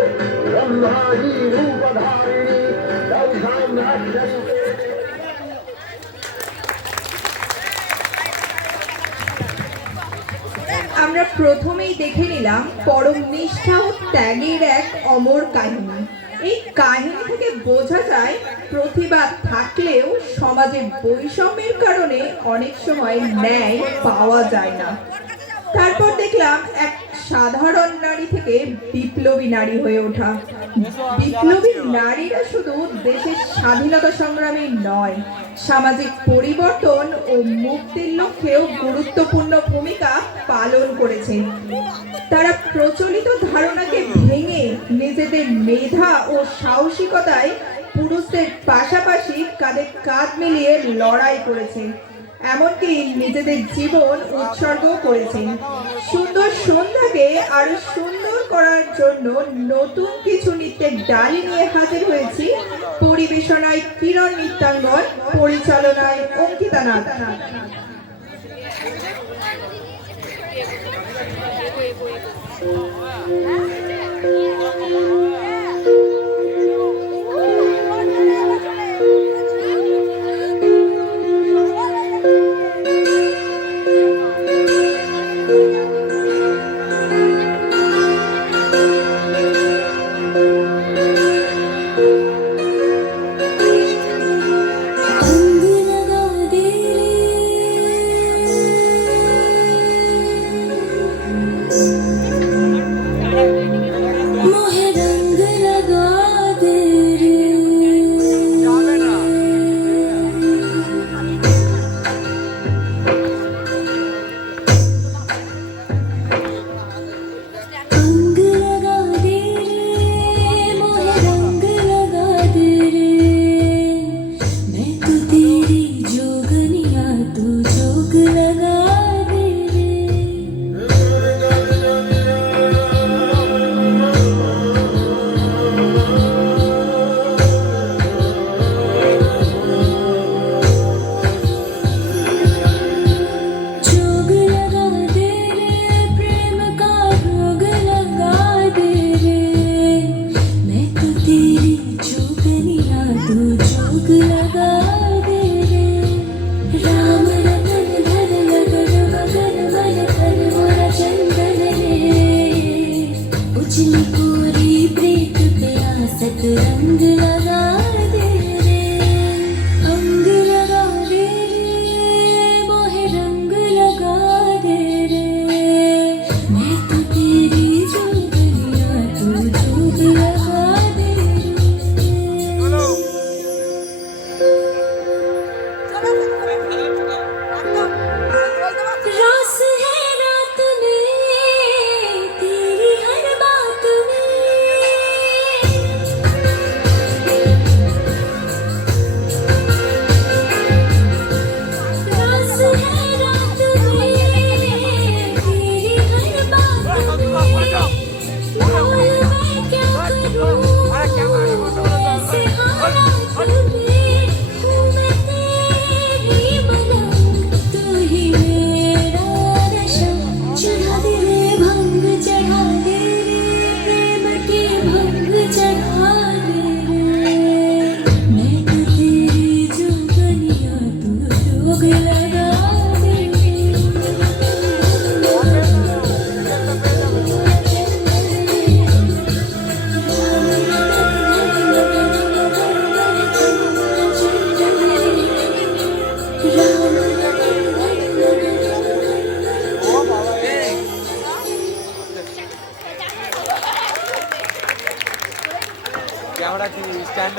ब्रह्माणी रूपधारिणी दौसाम्राज्यस्ते। আমরা প্রথমেই দেখে নিলাম পরম নিষ্ঠা ও ত্যাগের এক অমর কাহিনী। এই কাহিনী থেকে বোঝা যায় প্রতিবাদ থাকলেও সমাজে বৈষম্যের কারণে অনেক সময় ন্যায় পাওয়া যায় না। তারপর দেখলাম এক সাধারণ নারী থেকে বিপ্লবী নারী হয়ে ওঠা। বিপ্লবী নারীরা শুধু দেশের স্বাধীনতা সংগ্রামী নয়, সামাজিক পরিবর্তন ও মুক্তির লক্ষ্যেও গুরুত্বপূর্ণ ভূমিকা পালন করেছে। তারা প্রচলিত ধারণাকে ভেঙে নিজেদের মেধা ও সাহসিকতায় পুরুষদের পাশাপাশি কাঁধে কাঁধ মিলিয়ে লড়াই করেছে, এমনকি নিজেদের জীবন উৎসর্গ করেছেন। সুন্দর সন্ধ্যাকে আরো সুন্দর করার জন্য নতুন কিছু নৃত্যের ডালি নিয়ে হাজির হয়েছি। পরিবেশনায় কিরণ নৃত্যাঙ্গন, পরিচালনায় অঙ্কিতা নাথ।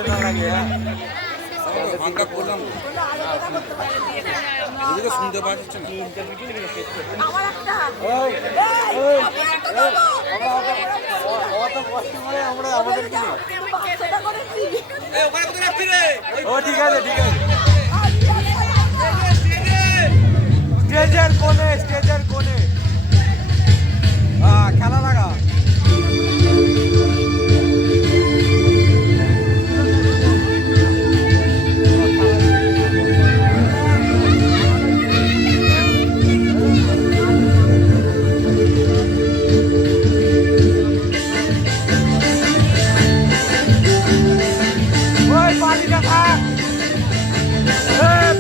ঠান্ডা লাগে শুনতে পাচ্ছি না আমরা আমাদের ও ঠিক আছে ঠিক আছে স্টেজের কোণে খেলা লাগা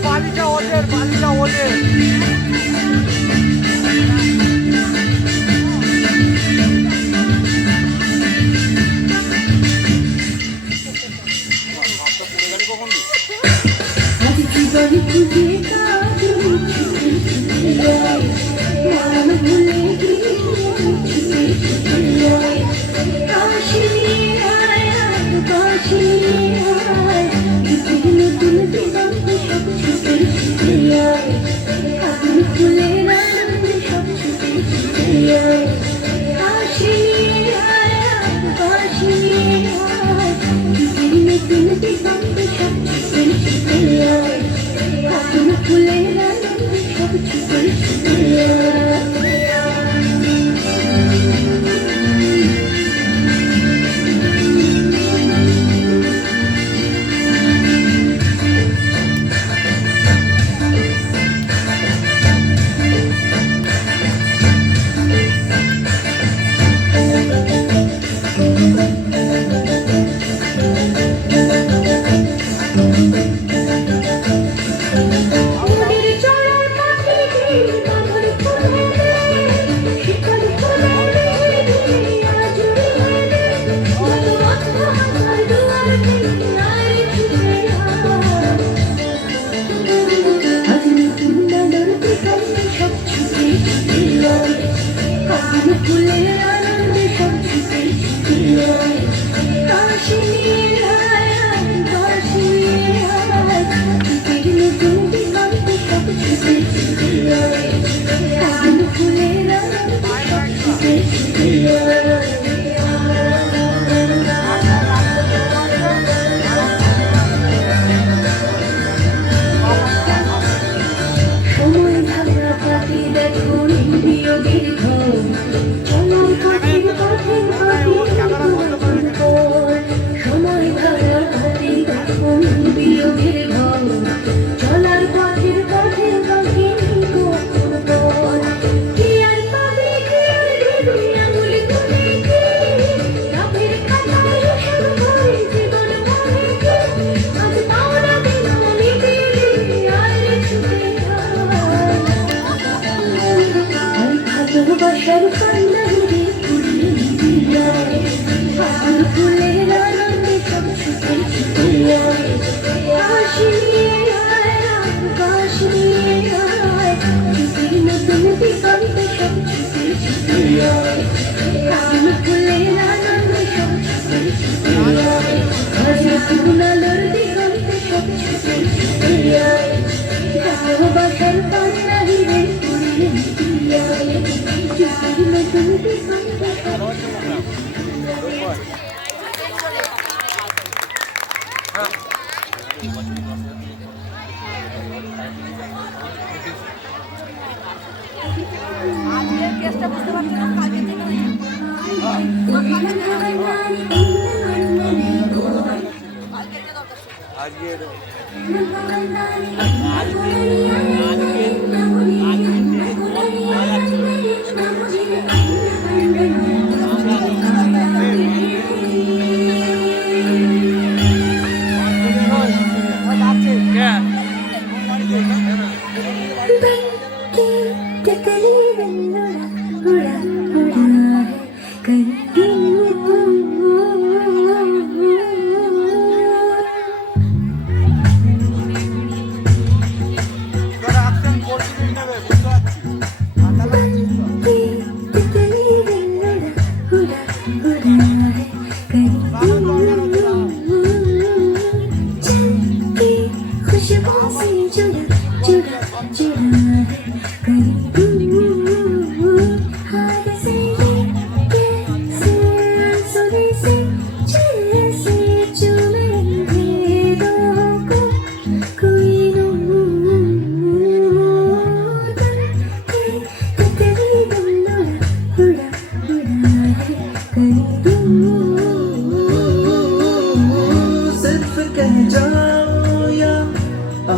বালিটা ওদের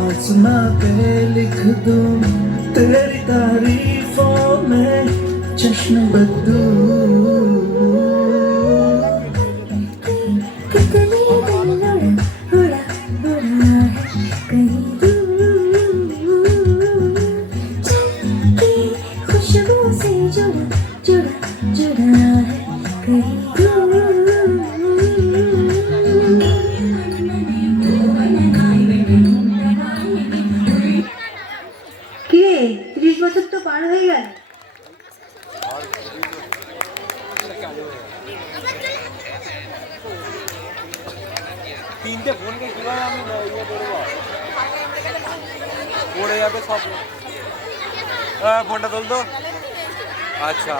बात सुना के लिख दूं तेरी तारीफों में जश्न बदू। কে 30 বছর তো পার হয়ে গেল। তিনটে ফোনকে কিভাবে আমি ইয়ে করবো, পড়ে যাবে সব। ফোনটা তুলতো। আচ্ছা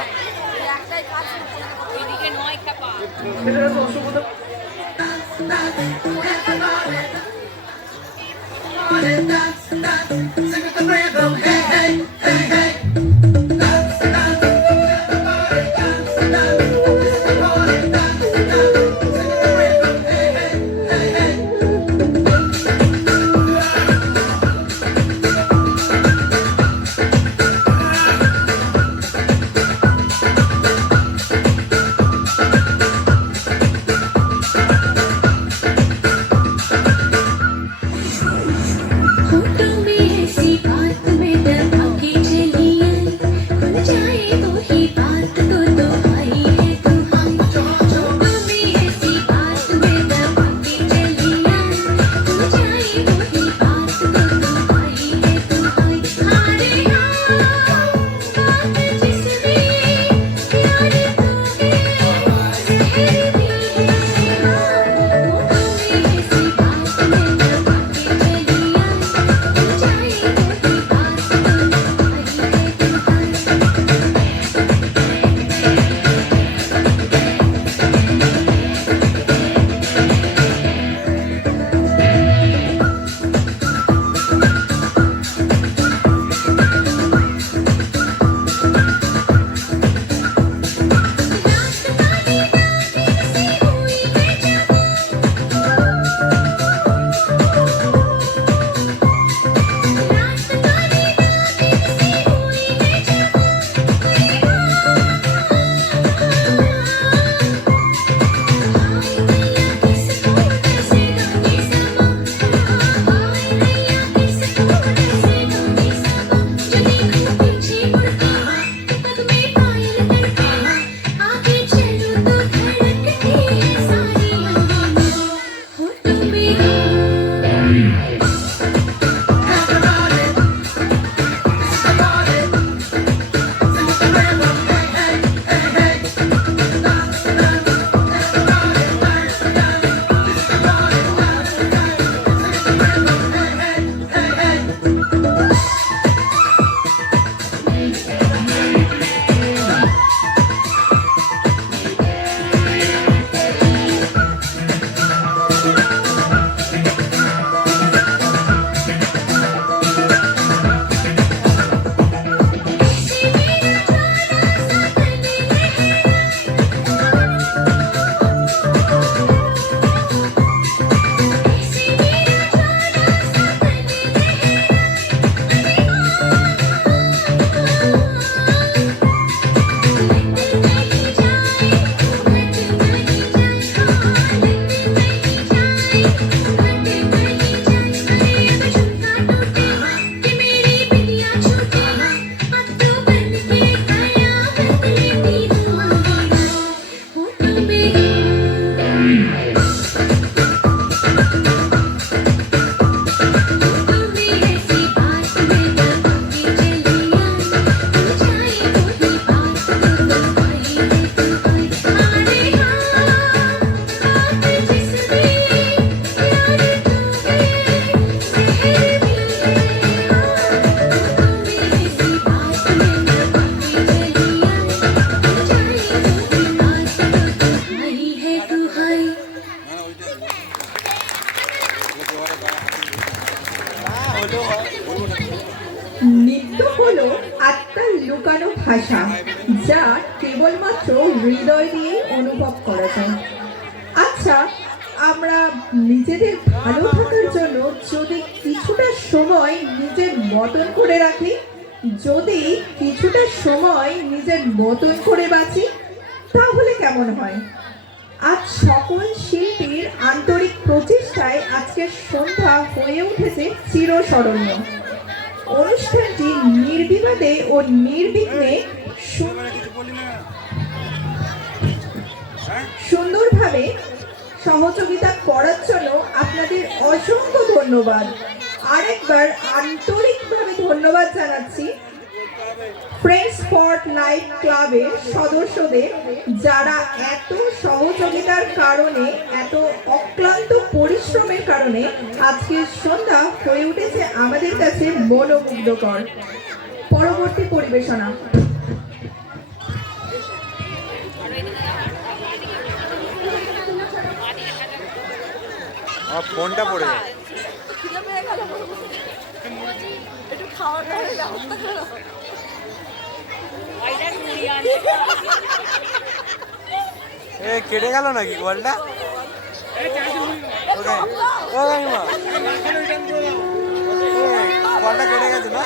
নৃত্য হলো আত্মার লুকানো ভাষা, যা কেবলমাত্র হৃদয় দিয়ে অনুভব করা যায়। আচ্ছা, আমরা নিজেদের ভালো থাকার জন্য যদি কিছুটা সময় নিজের মতন করে রাখি, যদি কিছুটা সময় নিজের মতন করে বাঁচি, তাহলে কেমন হয়? আজ সকল শিল্পীর আন্তরিক প্রচেষ্টায় আজকের সন্ধ্যা হয়ে উঠেছে চিরস্মরণীয়। অনুষ্ঠানটি নির্বিবাদে ও নির্বিঘ্নে সুন্দরভাবে সহযোগিতা করার জন্য আপনাদের অসংখ্য ধন্যবাদ। আরেকবার আন্তরিকভাবে ধন্যবাদ জানাচ্ছি ফ্রেন্ডস ফর লাইফ ক্লাবের সদস্যদের, যারা এত সহযোগিতার কারণে, এত অক্লান্ত পরিশ্রমের কারণে আজকের সন্ধ্যা হয়ে উঠেছে আমাদের কাছে মনোমুগ্ধকর। পরবর্তী পরিবেশনা। ফোনটা পড়ে যায়। কেটে গেল নাকি কলটা? কলটা কেটে গেছে না?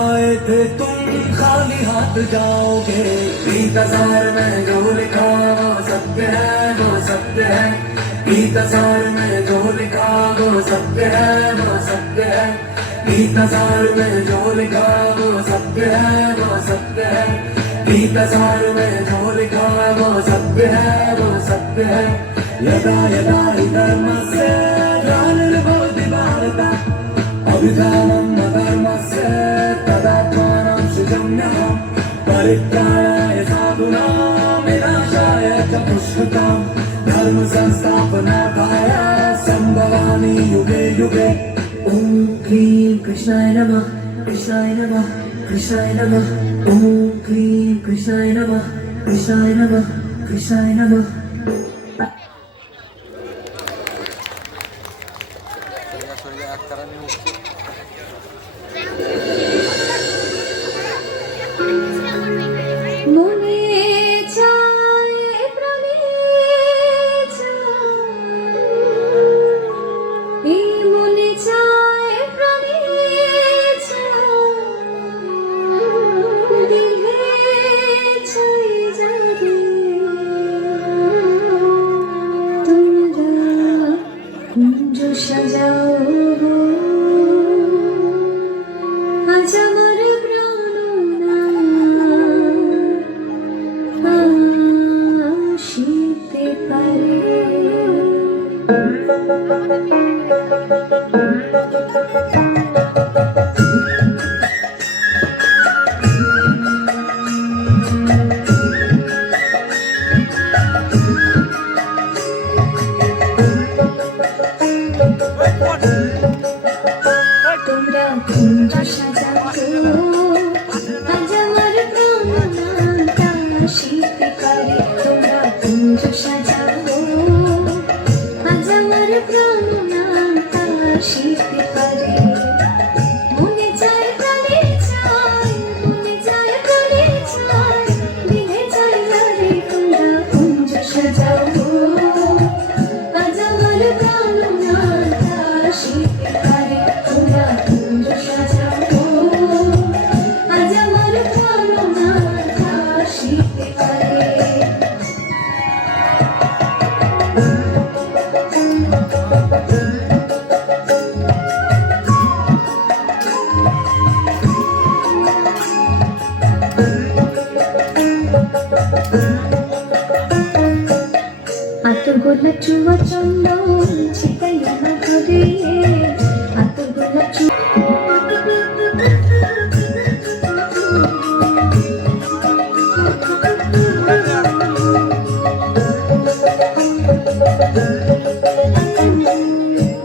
आए थे तुम खाली हाथ जाओगे, इंतजार में जो लिखा वो सत्य है, वो सत्य है। इंतजार में जो लिखा वो सत्य है, वो सत्य है। इंतजार में जो लिखा वो सत्य है, वो सत्य है। इंतजार में जो लिखा वो सत्य है, वो सत्य है। यदा यदा हि धर्मस्य ग्लानिर्भवति भारत, अभिधानं धर्मस्य तदात्मानं सृजम्यहम्। परित्राणाय साधूनां विनाशाय च दुष्कृतां, धर्म संस्थापनार्थाय सम्भवामि युगे युगे। ॐ क्लीं कृष्णाय नमः, कृष्णाय नमः, कृष्णाय नमः। ॐ क्लीं कृष्णाय नमः, कृष्णाय नमः, कृष्णाय नमः। আতর গোলাপ চুয়া চন্দন ছিটাইয়া না ঘরে আতর গোলাপ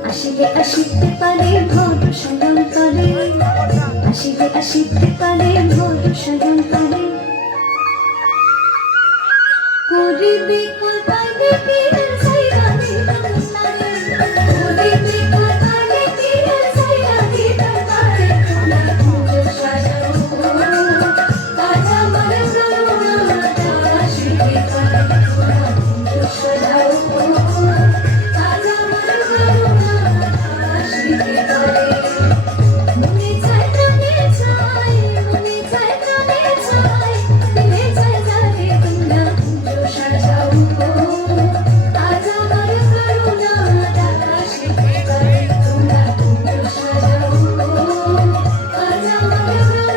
আসিলে আসিতে পারে ভোর সায়ংকালে আসিলে আসিতে পারে ভোর সায়ংকালে করিবে কোথায় পিয়ার সাইরানি তারে করিবে কোথায় পিয়ার সাইরানি তারে না তুজো সাজাও কাজা মারে প্রাণনা আসিবে পারে না তুজো সাজাও কাজা মারে প্রাণনা আসিবে পারে মনে চায় প্রাণে চায় মনে চায় প্রাণে চায় দিলে চায় যারে তোমরা তুজো সাজাও আজ আমার করুণা আসিবে পারে তোমরা তুজো সাজাও আজ আমার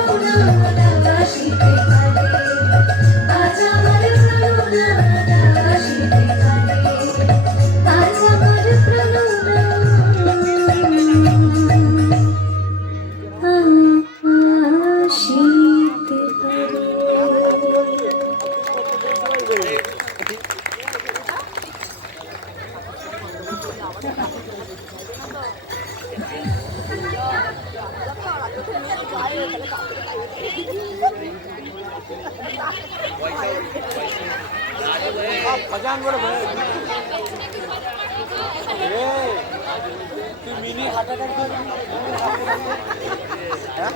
করুণা আসিবে পারে আজ আমার করুণা আসিবে পারে আজ আমার पजान করে ভাই তুই মিনি হার্ট অ্যাটাক হ্যাঁ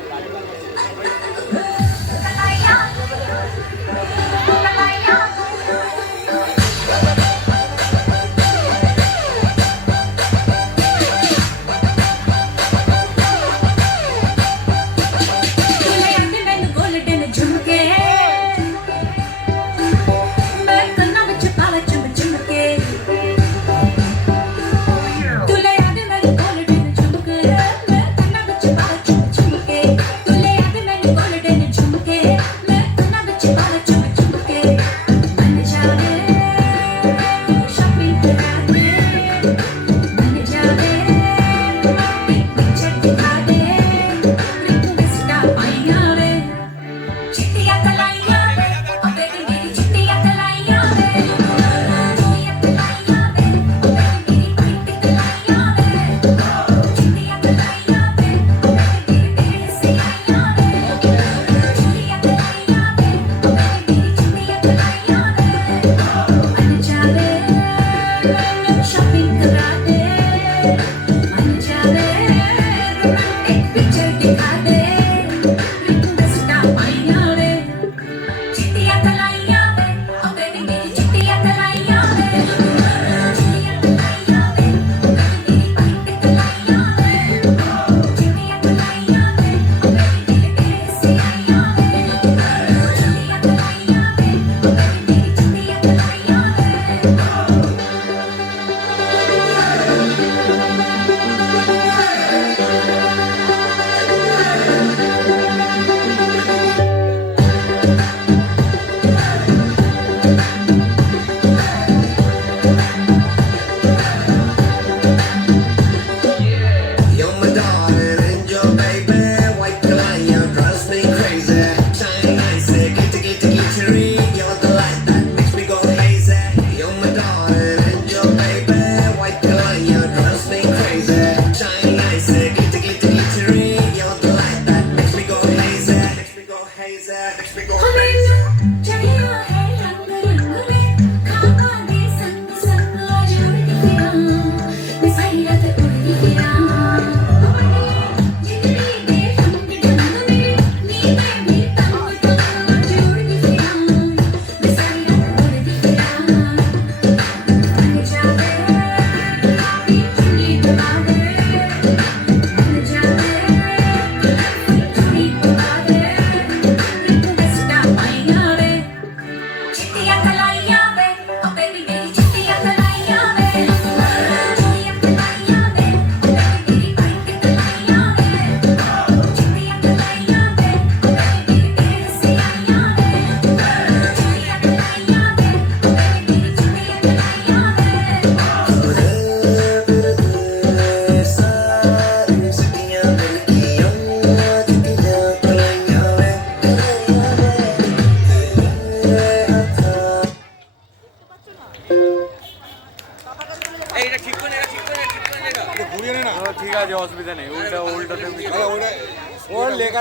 झुमके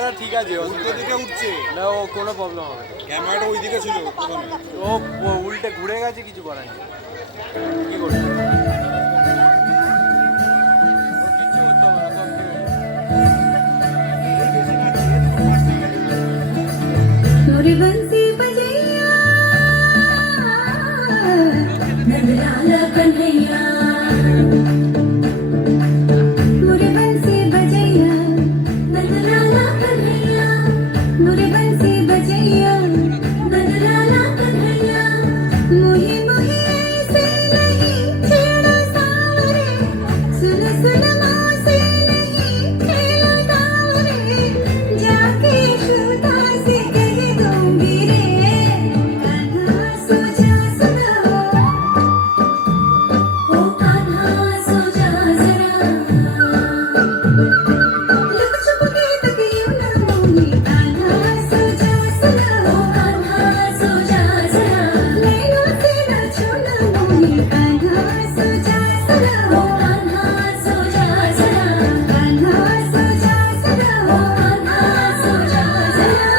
ক্যামেরা ঠিক আছে, উল্টে দিকে উঠছে না, ও কোনো প্রবলেম হবে। ক্যামেরাটা ওই দিকে ছিল, ও উল্টে ঘুরে গেছে, কিছু করার নেই। কি করবে? কিছু করতে হবে না, সব ঠিক আছে। मोरे बंसी बजैया नंदलाला कन्हैया, मोरे बंसी बजैया नंदलाला कन्हैया, मोरे बंसी बजैया नंदलाला कन्हैया, मोही मोही ऐसे नहीं छेड़ो सावरे, सुन सुन मौसे नहीं खेलो दावरे, जाके यशोदा से कह दूंगी रे, कान्हा सो जा सुनो, ओ कान्हा सो जा जरा, लुक छुप के तकियों न मोही, कान्हा सो जा सुनो, ओ कान्हा सो जा जरा, नैनों से न छूना मोही, कान्हा सो जा सुनो, ओ कान्हा सो जा जरा, कान्हा सो जा सुनो, ओ कान्हा सो जा जरा,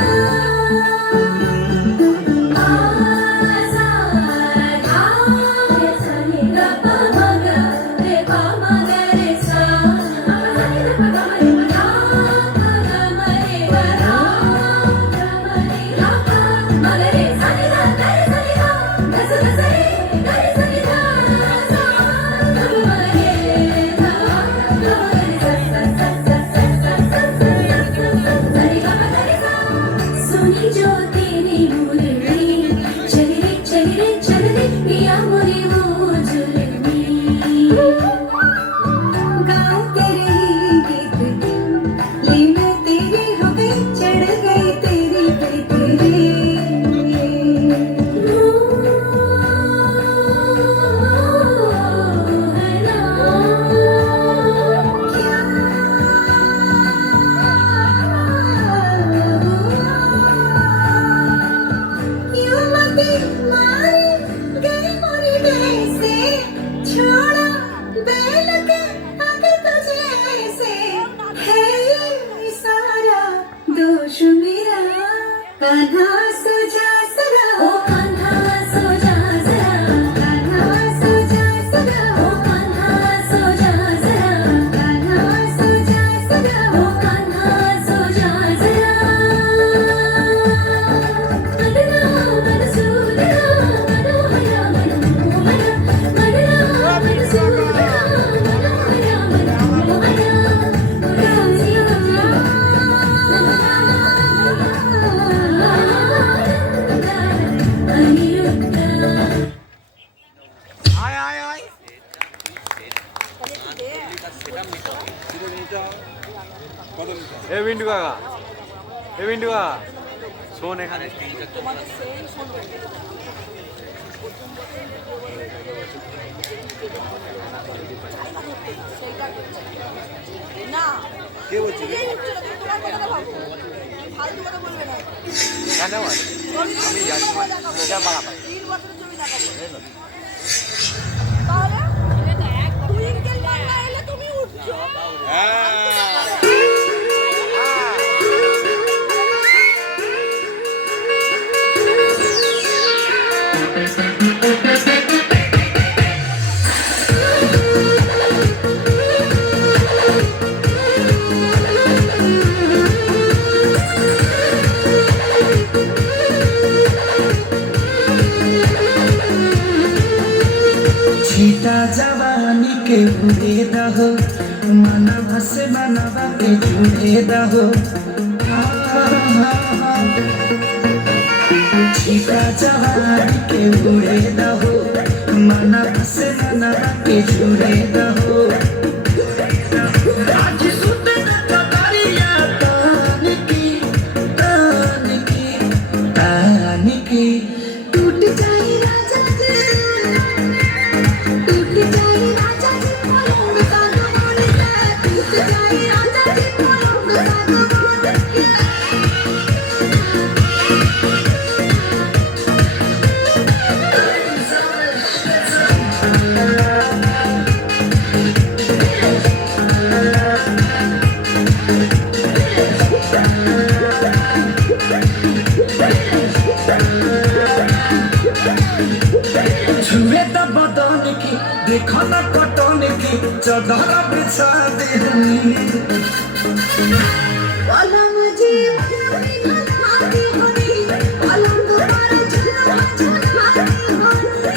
आज़ाद आए सनी ग प म ग रे प म ग रे सा, सनी ग प ग रे प रा प ग म रे ग रा ग म रे रा प म ग रे सनी ग ग रे सनी ग ग स ग स रे ग रे सनी ग सा ग म रे धा ग म रे स स स स स स स सनी ग म ग रे सा, सुनी जो तेरी मुरली, चली रे चल रे पिया मोरी वो जुलमी, गाऊं तेरे ही गीत ले मैं तेरी हो गई, चढ़ गई तेरी पे तेरे, है ना क्यों मती मारी गई मोरी वैसे, छोड़ा बैल के आगे तुझे ऐसे, है ये सारा दोष मेरा, कान्हा सो जा सदा, ओ कान्हा सो जा जरा, कान्हा सो जा सदा, ओ कान्हा सो जा जरा, कान्हा सो जा सदा, ओ कान्हा सो जा जरा, मदना मनसूरा मनोहरा मनमोहना, मदना मनसूरा मनोहरा मनमोहना, राजिया अनिरुद्धा। आय आय आय এ বিন্টু কাকা, এ বিন্টু কাকা শোন, এখানে কে বলছে কেন? আমি জানি না বাড়াবা। छीटा जवानी के उड़े दहो, मनवा से मनवा के जुड़े दहो, छीटा जवानी के उड़े दहो, मनवा से मनवा के जुड़े दहो, आज सुते न कतरिया तान की टूट जाए राजा जी, टूट जाए राजा जी पलंग सागो मोड़ के, टूट जाए राजा जी पलंग सागो मोड़ के, छुए द बदन की देखो न कटन की चादर बिछा दे पलंग जी खाती होनी पलंग पर झुला झुलाती होनी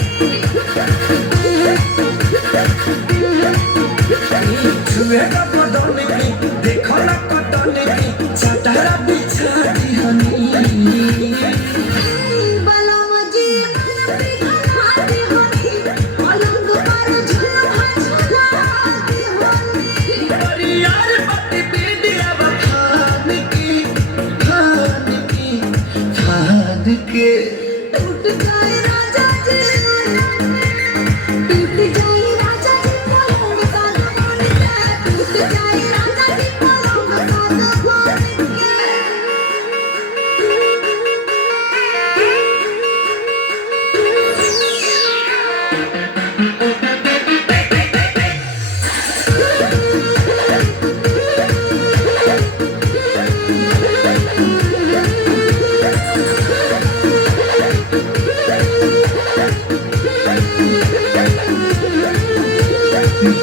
छुए द बदन की देखो न कटन की चादर बिछा दे पलंग जी खाती होनी पलंग पर झुला झुलाती होनी यार पति पीड़िया बखान के टूट जाए राजा जी टूट जाए राजा जी पलंग का दबान के टूट जाए राजा जी पलंग का दबान के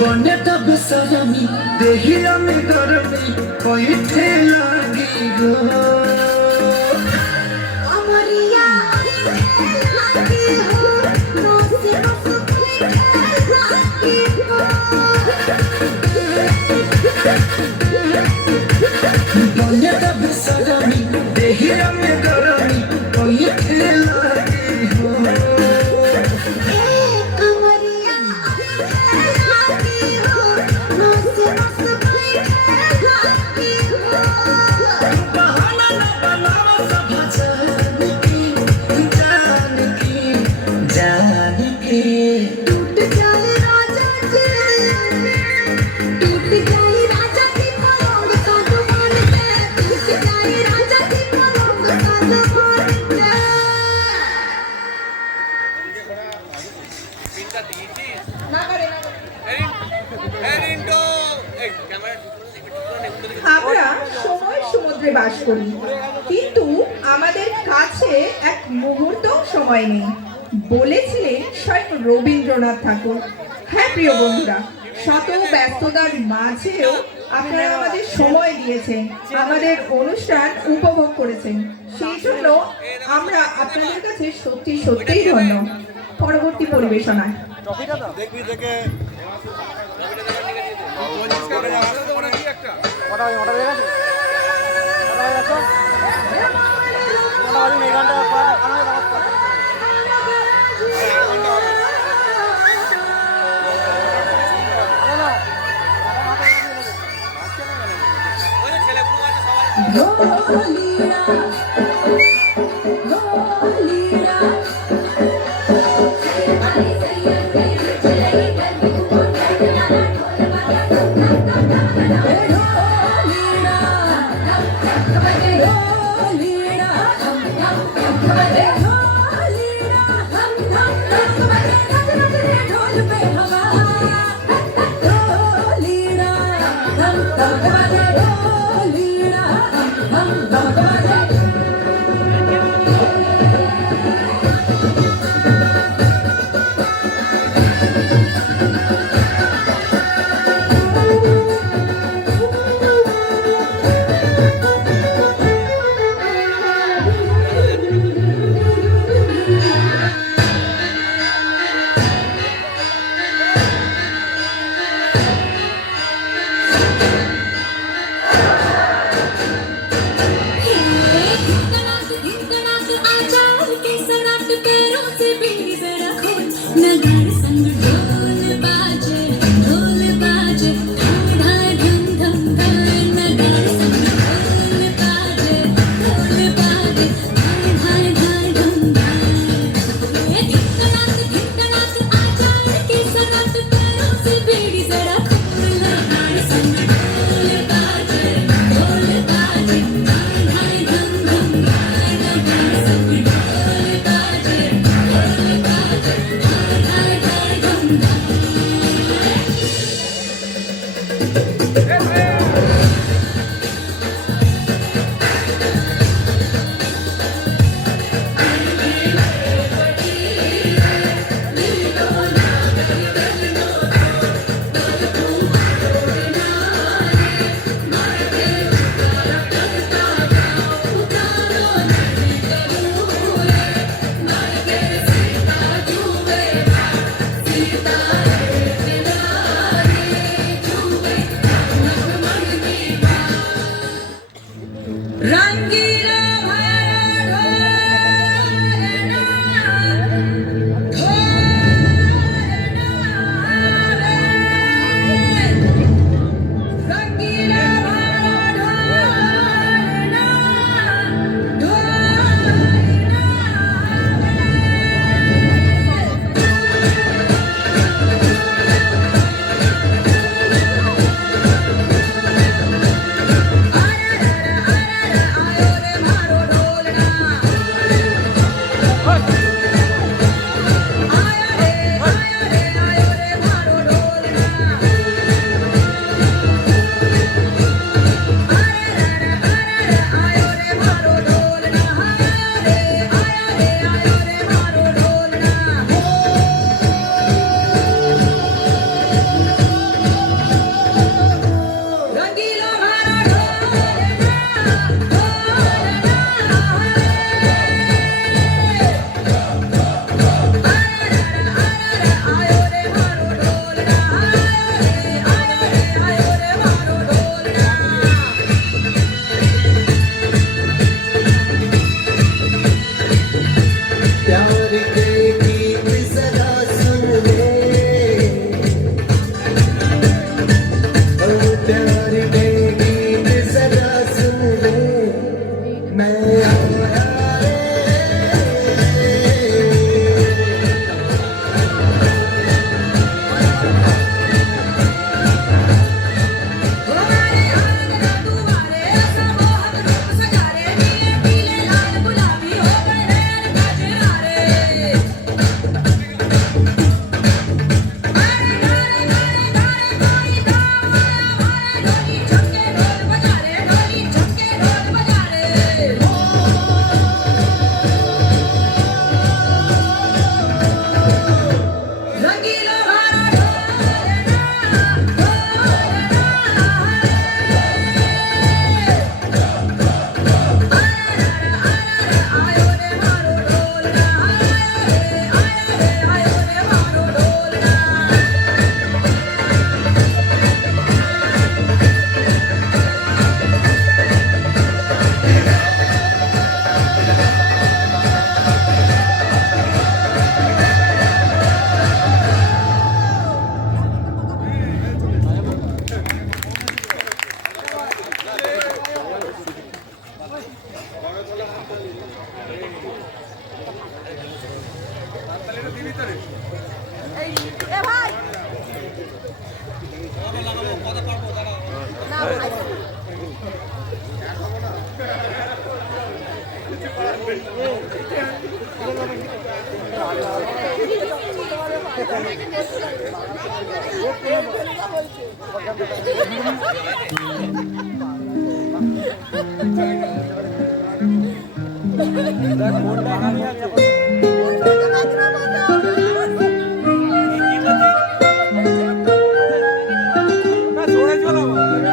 बने तब सजमी देहिया में गरमी कोई लगी गो अमरिया लागे हो रोज रोज लागे हो बने तब सजमी देहिया में गरमी कोई लगी हो अमरिया लागे हो रोज रोज लागे हो बहाना न बनावा सब जान के टूट जाए राजा जी टूट जाए राजा जी पलंग का दबान के टूट जाए राजा जी पलंग का दबान के আমরা সময় সমুদ্রে বাস করি কিন্তু আমাদের কাছে এক মুহূর্ত সময় নেই বলেছিলেন স্বয়ং রবীন্দ্রনাথ ঠাকুর। হ্যাঁ প্রিয় বন্ধুরা, শত ব্যস্ততার মাঝেও আপনারা আমাদের সময় দিয়েছেন, আমাদের অনুষ্ঠান উপভোগ করেছেন, সেই জন্য আমরা আপনাদের কাছে সত্যি সত্যিই ধন্য। পরবর্তী পরিবেশনায় দেখবি দেখে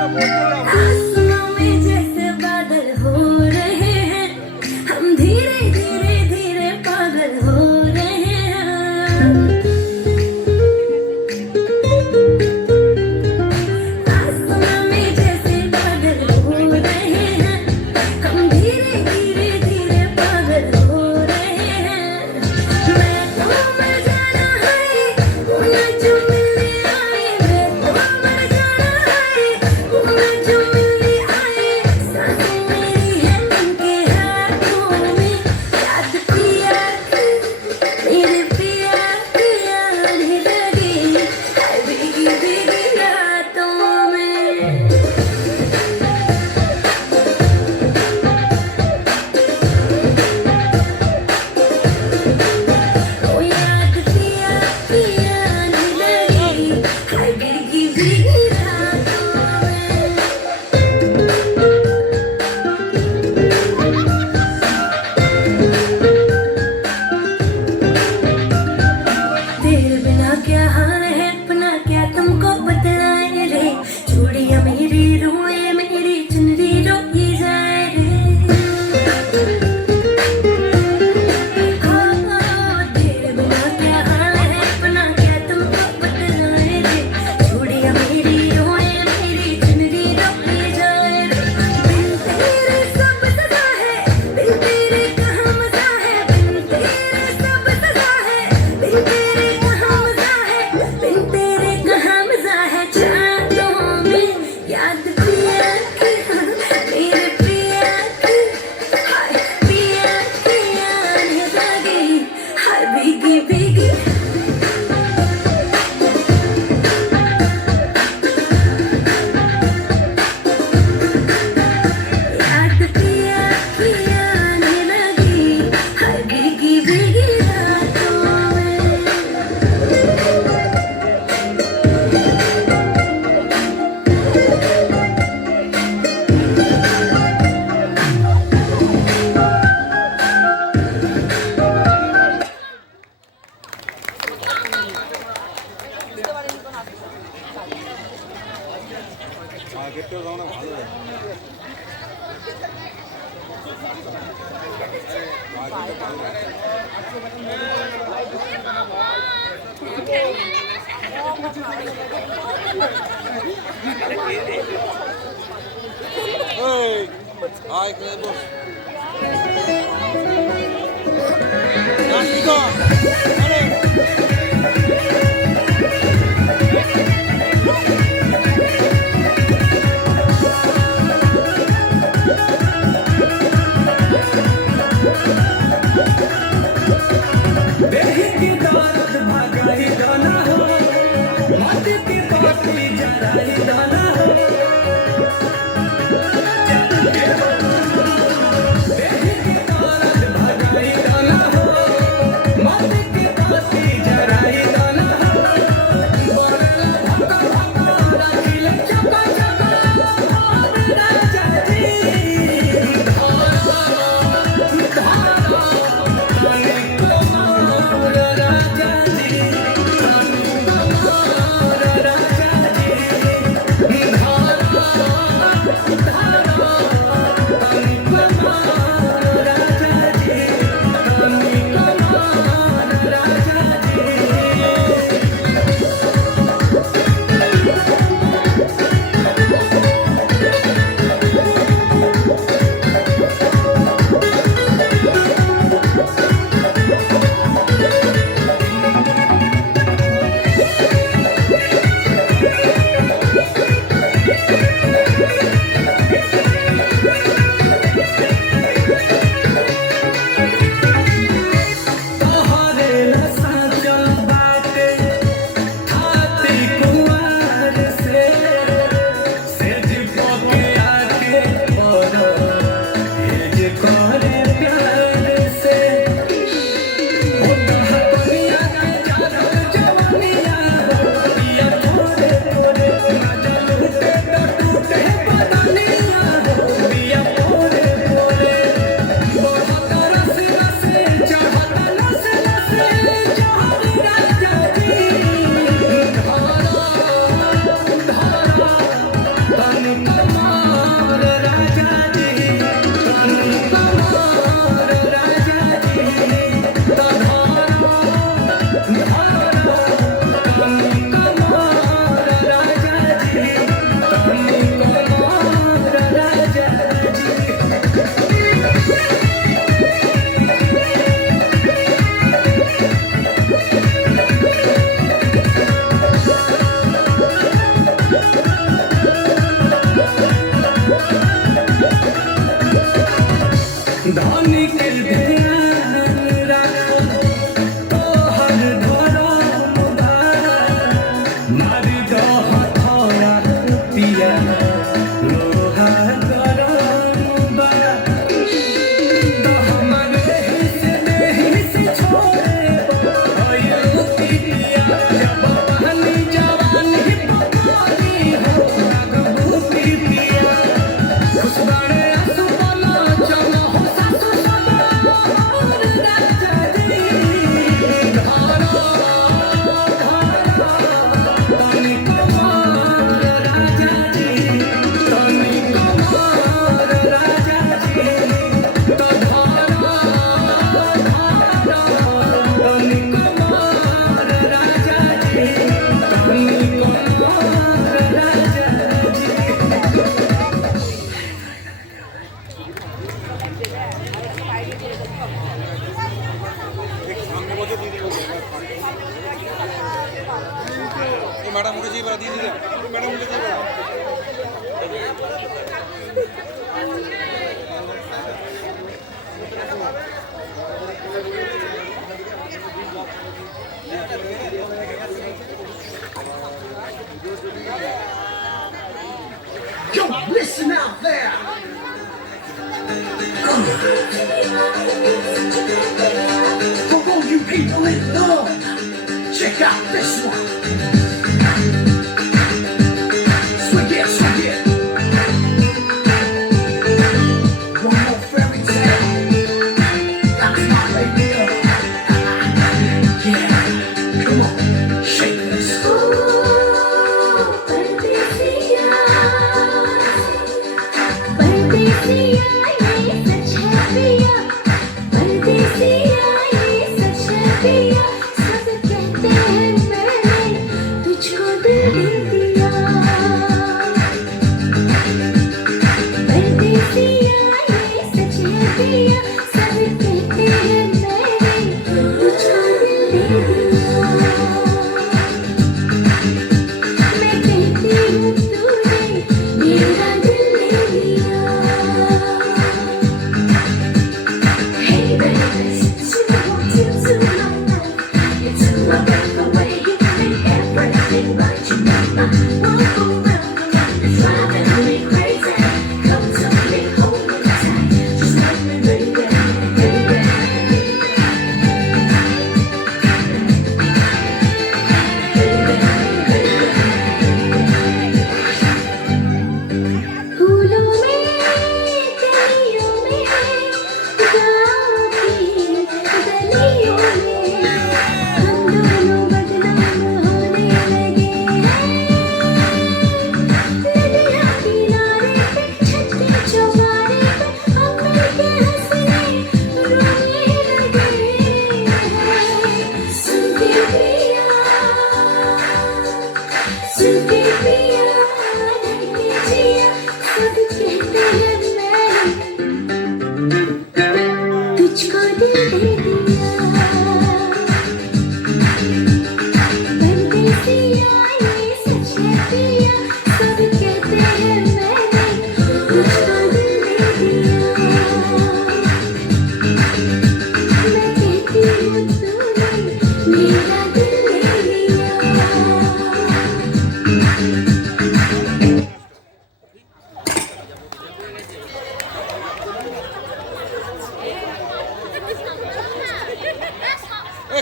आसमां में जैसे बादल हो रहे हैं, हम धीरे धीरे धीरे पागल हो रहे हैं। आसमां में जैसे बादल हो रहे हैं, हम धीरे धीरे धीरे पागल हो रहे हैं। मैं तो मर जाना है, उन्हें जो मिलने आए, मैं तो मर जाना है, उन्हें जो मिलने आए। सांसें मेरी हैं उनके हाथों में, याद पिया की, मेरे पिया की आने लगी, हाय भीगी भीगी रातों में। ओ याद पिया पिया आने लगी, हाय भीगी भीगी रातों में। तेरे बिना क्या हाल है अपना, क्या तुमको बतलाए रे। चूड़ियां मेरी रोए, मेरी चुनरी रोई जाए रे। तेरे बिना क्या हाल है अपना, क्या तुमको बतलाए रे। चूड़ियां मेरी रोए, मेरी चुनरी रोई जाए रे। बिन तेरे सब सजा है, बिन तेरे कहाँ मजा है, बिन तेरे सब सजा है, बिन तेरे कहाँ मजा है, बिन तेरे कहाँ मजा है। चाँदों में याद पिया की, मेरे पिया की, हाय पिया की आने लगी, हाय भीगी भीगी। याद पिया की आने लगी, हाय भीगी भीगी रातों में। মার্কেটটা যাও না ভালো হাই বস নাস্তিকা আরে मैडम उठे चाहिए दीदी मैडम उठे चाहिए Yo, listen out there. For all you people in love, check out this one. Swing it, swing it. One more fairy tale. That's my idea. Yeah, come on, shake this.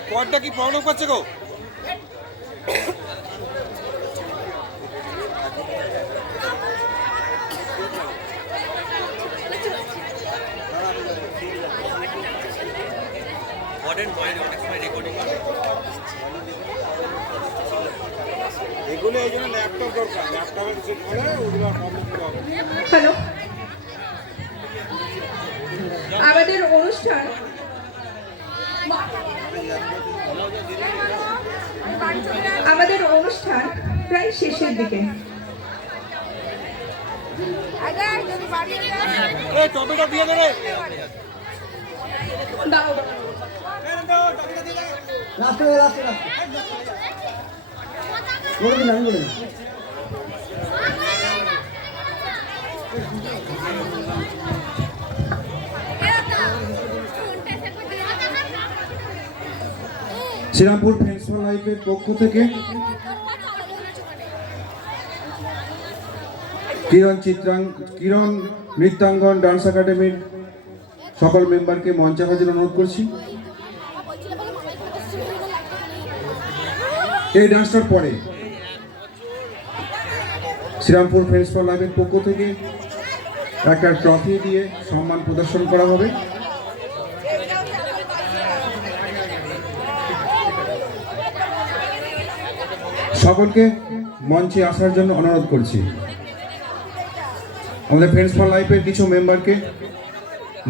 কোয়াডটা কি প্রবলেম করছে গো এগুলো এই জন্য ল্যাপটপ দরকার ল্যাপটপের সেট হলে ওগুলো প্রবলেম হবে হ্যালো আমাদের অনুষ্ঠান প্রায় শেষের দিকে টপিটা দিয়ে দে রে দাও রাস্তা রাস্তা বলে দিন আমি বলে দিন শ্রীরামপুর ফ্রেন্ডস ফর লাইফের পক্ষ থেকে কিরণ নৃত্যাঙ্গন ডান্স একাডেমির সকল মেম্বারকে মঞ্চে হাজির অনুরোধ করছি। এই ডান্সটার পরে শ্রীরামপুর ফ্রেন্ডস ফর লাইফের পক্ষ থেকে একটা ট্রফি দিয়ে সম্মান প্রদর্শন করা হবে। সকলকে মঞ্চে আসার জন্য অনুরোধ করছি। আমাদের ফ্রেন্ডস ফর লাইফের কিছু মেম্বারকে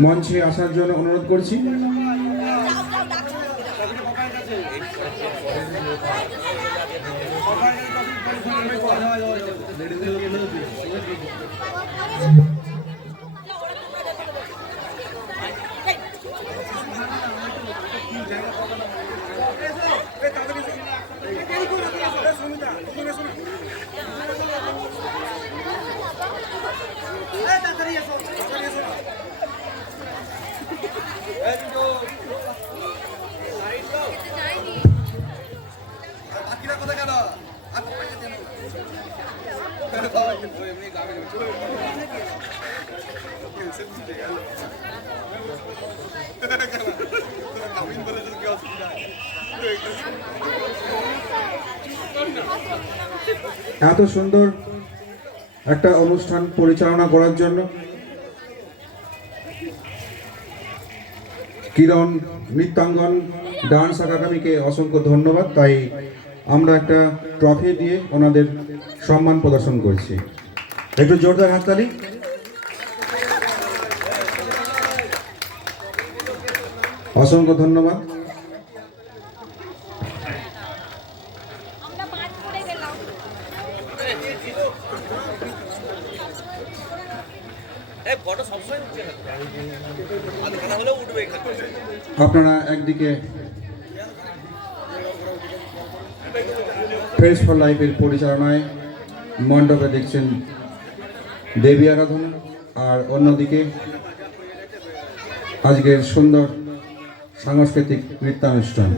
মঞ্চে আসার জন্য অনুরোধ করছি। সুমিতা এত সুন্দর একটা অনুষ্ঠান পরিচালনা করার জন্য কিরণ নৃত্যাঙ্গন ডান্স একাডেমিকে অসংখ্য ধন্যবাদ। তাই আমরা একটা ট্রফি দিয়ে ওনাদের সম্মান প্রদর্শন করছি। একটু জোরদার হাততালি। অসংখ্য ধন্যবাদ। আপনারা একদিকে ফ্রেন্ডস ফর লাইফের পরিচালনায় মণ্ডপে দেখছেন দেবী আরাধনা, আর অন্যদিকে আজকের সুন্দর সাংস্কৃতিক নৃত্যানুষ্ঠান।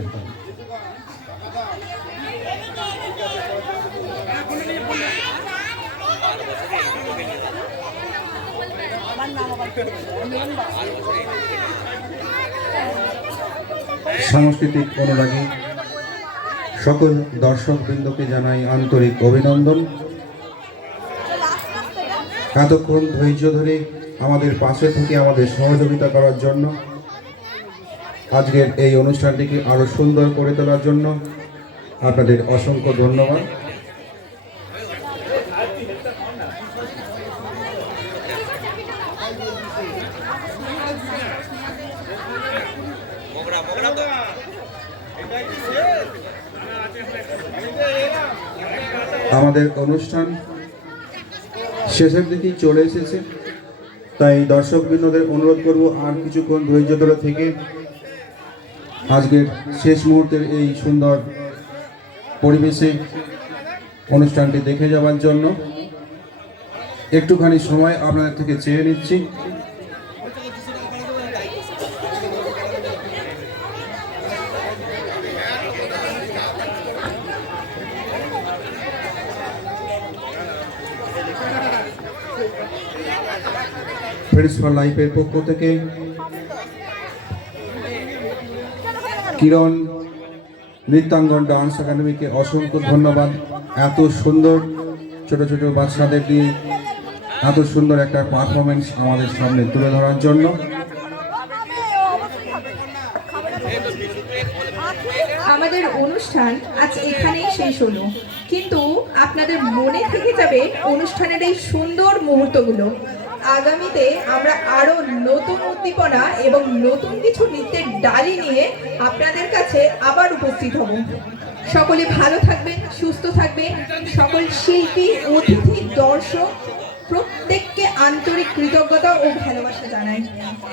সাংস্কৃতিক অনুরাগী সকল দর্শকবৃন্দকে জানাই আন্তরিক অভিনন্দন। এতক্ষণ ধৈর্য ধরে আমাদের পাশে থেকে আমাদের সহযোগিতা করার জন্য, আজকের এই অনুষ্ঠানটিকে আরো সুন্দর করে তোলার জন্য আপনাদের অসংখ্য ধন্যবাদ। আমাদের অনুষ্ঠান শেষের দিকেই চলে এসেছে, তাই দর্শকবৃন্দদের অনুরোধ করব আর কিছুক্ষণ ধৈর্য ধরে থেকে আজকের শেষ মুহূর্তের এই সুন্দর পরিবেশে অনুষ্ঠানটি দেখে যাওয়ার জন্য। একটুখানি সময় আপনাদের থেকে চেয়ে নিচ্ছি। ফ্রেন্ডস ফর লাইফের পক্ষ থেকে কিরণ নৃত্যাঙ্গন ডান্স একাডেমিকে অসংখ্য ধন্যবাদ। এত সুন্দর ছোট ছোট বাচ্চাদের দিয়ে এত সুন্দর একটা পারফরমেন্স আমাদের সামনে তুলে ধরার জন্য। আমাদের অনুষ্ঠান আজ এখানেই শেষ হলো, কিন্তু আপনাদের মনে থেকে যাবে অনুষ্ঠানের এই সুন্দর মুহূর্তগুলো। আগামীতে আমরা আরো নতুন উদ্দীপনা এবং নতুন কিছু নৃত্যের ডালি নিয়ে আপনাদের কাছে আবার উপস্থিত হব। সকলে ভালো থাকবেন, সুস্থ থাকবেন। সকল শিল্পী, অতিথি, দর্শক প্রত্যেককে আন্তরিক কৃতজ্ঞতা ও ভালোবাসা জানাই।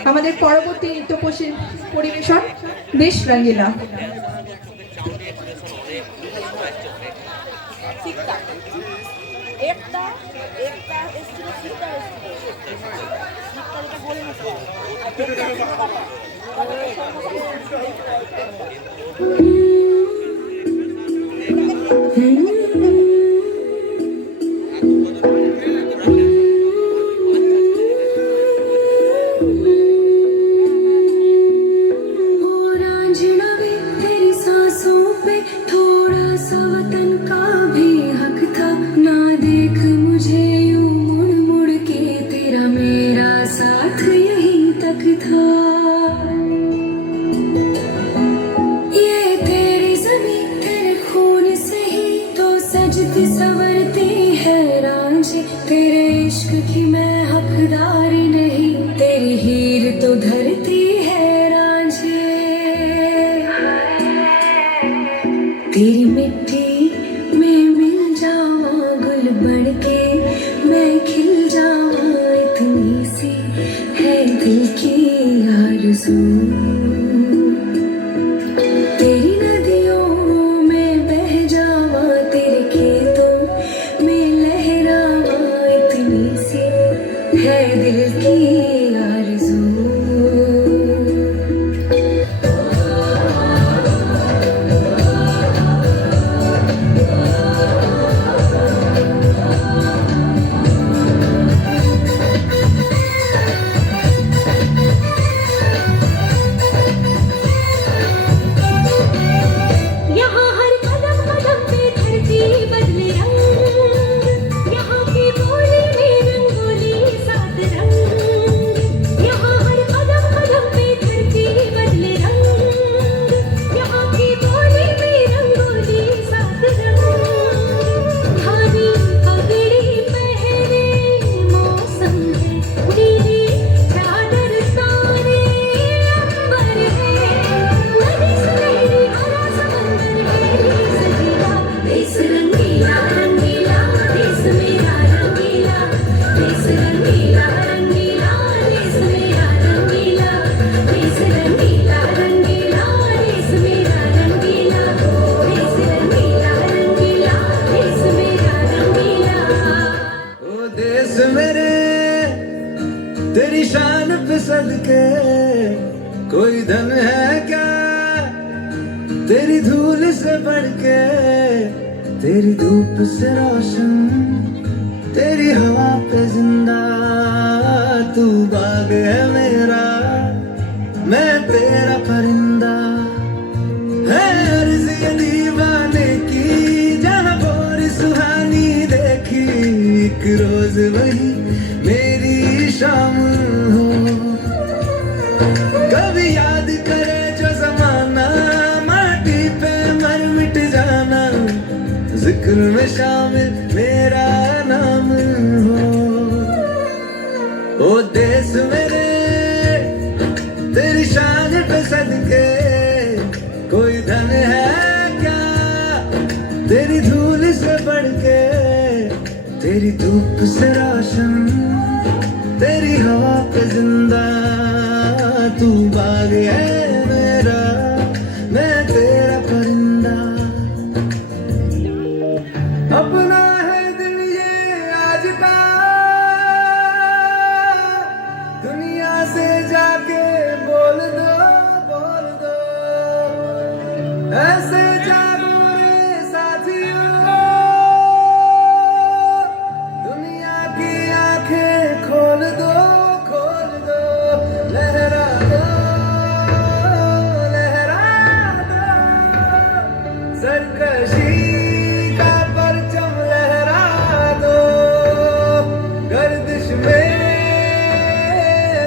আমাদের পরবর্তী নৃত্য পরিবেশন দেশ রঙ্গিলা। तेरी मिट्टी में मिल जावा गुल बनके मैं खिल जावा, इतनी सी है दिल की आरज़ू। तेरी नदियों में बह जावा, तेरे खेतों में लहरावा, इतनी सी है दिल की आरज़ू। से बढ़ के, तेरी धूप से रोशन, तेरी हवा पे जिंदा, तू बाग है मेरा, मैं तेरा परिंदा। है अर्ज़ ये दीवाने की, जहाँ बोरी सुहानी देखी, एक रोज वही मेरी शाम हो। कभी याद करे जो जमाना, माटी पे मर मिट जाना, जिक्र में शामिल मेरा नाम हो। ओ देश मेरे तेरी शान पे सदके, कोई धन है क्या तेरी धूल से बढ़ के, तेरी धूप से रोशन, तेरी हवा पे जिंदा, तू बाग है मेरा, मैं तेरा परिंदा। अपना है दिल ये आज का, दुनिया से जाके बोल दो, बोल दो, ऐसे जागो रे साथियों, दुनिया की आंखें खोल दो, खोल दो, लहरा दो, लहरा दो, सरकशी का परचम लहरा दो, गर्दिश में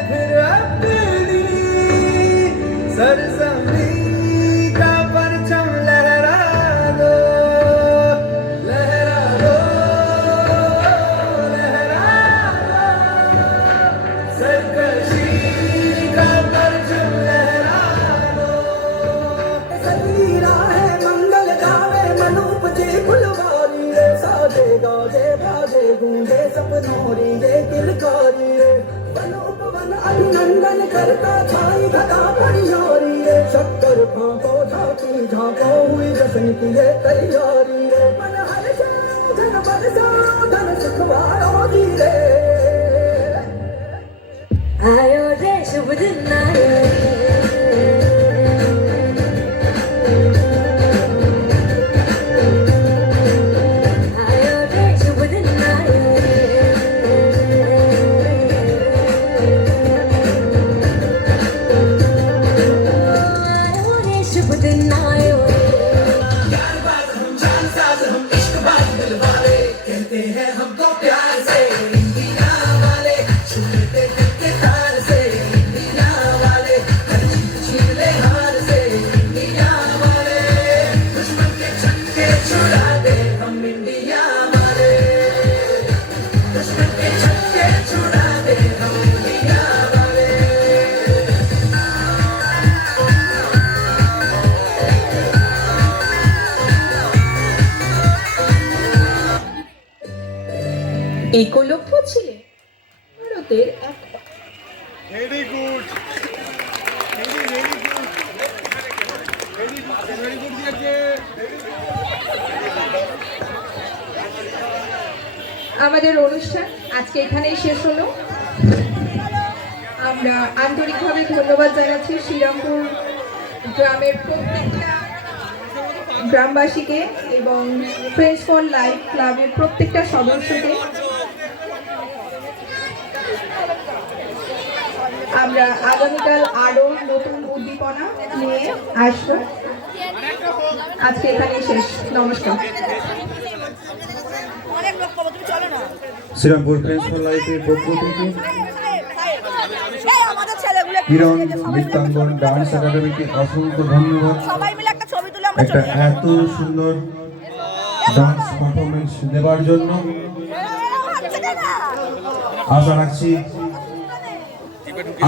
फिर अपनी सरजमी का परचम लहरा दो, लहरा दो, लहरा दो, सरकशी का परचम लहरा दो। सतीरा है मंगल गावे मनोपजे फुलवारी रे, साजे गाजे बाजे गूंजे सपनोरी रे किलकारी रे, वनोपवन अभिनंदन करता छाई गदा परियारी रे, शक्कर फांको झांकी झांको हुई जश्न की ये तैयारी रे, मन हर्षे धन बरसो धन सुखवारो जी रे। आयो रे शुभ दिन आयो आयो रे शुभ दिन आयो आयो रे शुभ दिन आयो। यारबाज हम जानसाज हम इश्कबाज दिल वाले, कहते हैं हमको प्यार से इंडिया वाले, छूटे दिल के तार से इंडिया वाले, हर चीज छीन ले हार से इंडिया वाले, दुश्मन के छक्के छुड़ा दे हम इंडिया वाले, दुश्मन के छक्के छुड़ा दे हम इंडिया वाले। একলব্য ছিলেন ভারতের এক very good, very very good, very good, very good দিয়েছে। আমাদের অনুষ্ঠান আজকে এখানেই শেষ হলো। আমরা আন্তরিকভাবে ধন্যবাদ জানাচ্ছি শ্রীরামপুর গ্রামের প্রত্যেকটা গ্রামবাসীকে এবং ফ্রেন্ডস ফর লাইফ ক্লাবের প্রত্যেকটা সদস্যকে। আমরা আগামীকাল আরো নতুন উদ্দীপনা নিয়ে আসবো। আজকে এখানেই শেষ, নমস্কার। শ্রীরামপুর ফ্রেন্ডস ফর লাইফের পক্ষ থেকে কিরণ নৃত্যাঙ্গন ডান্স একাডেমিকে অসংখ্য ধন্যবাদ। একটা এত সুন্দর ডান্স পারফরমেন্স দেওয়ার জন্য আশা রাখছি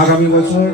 আগামী বছর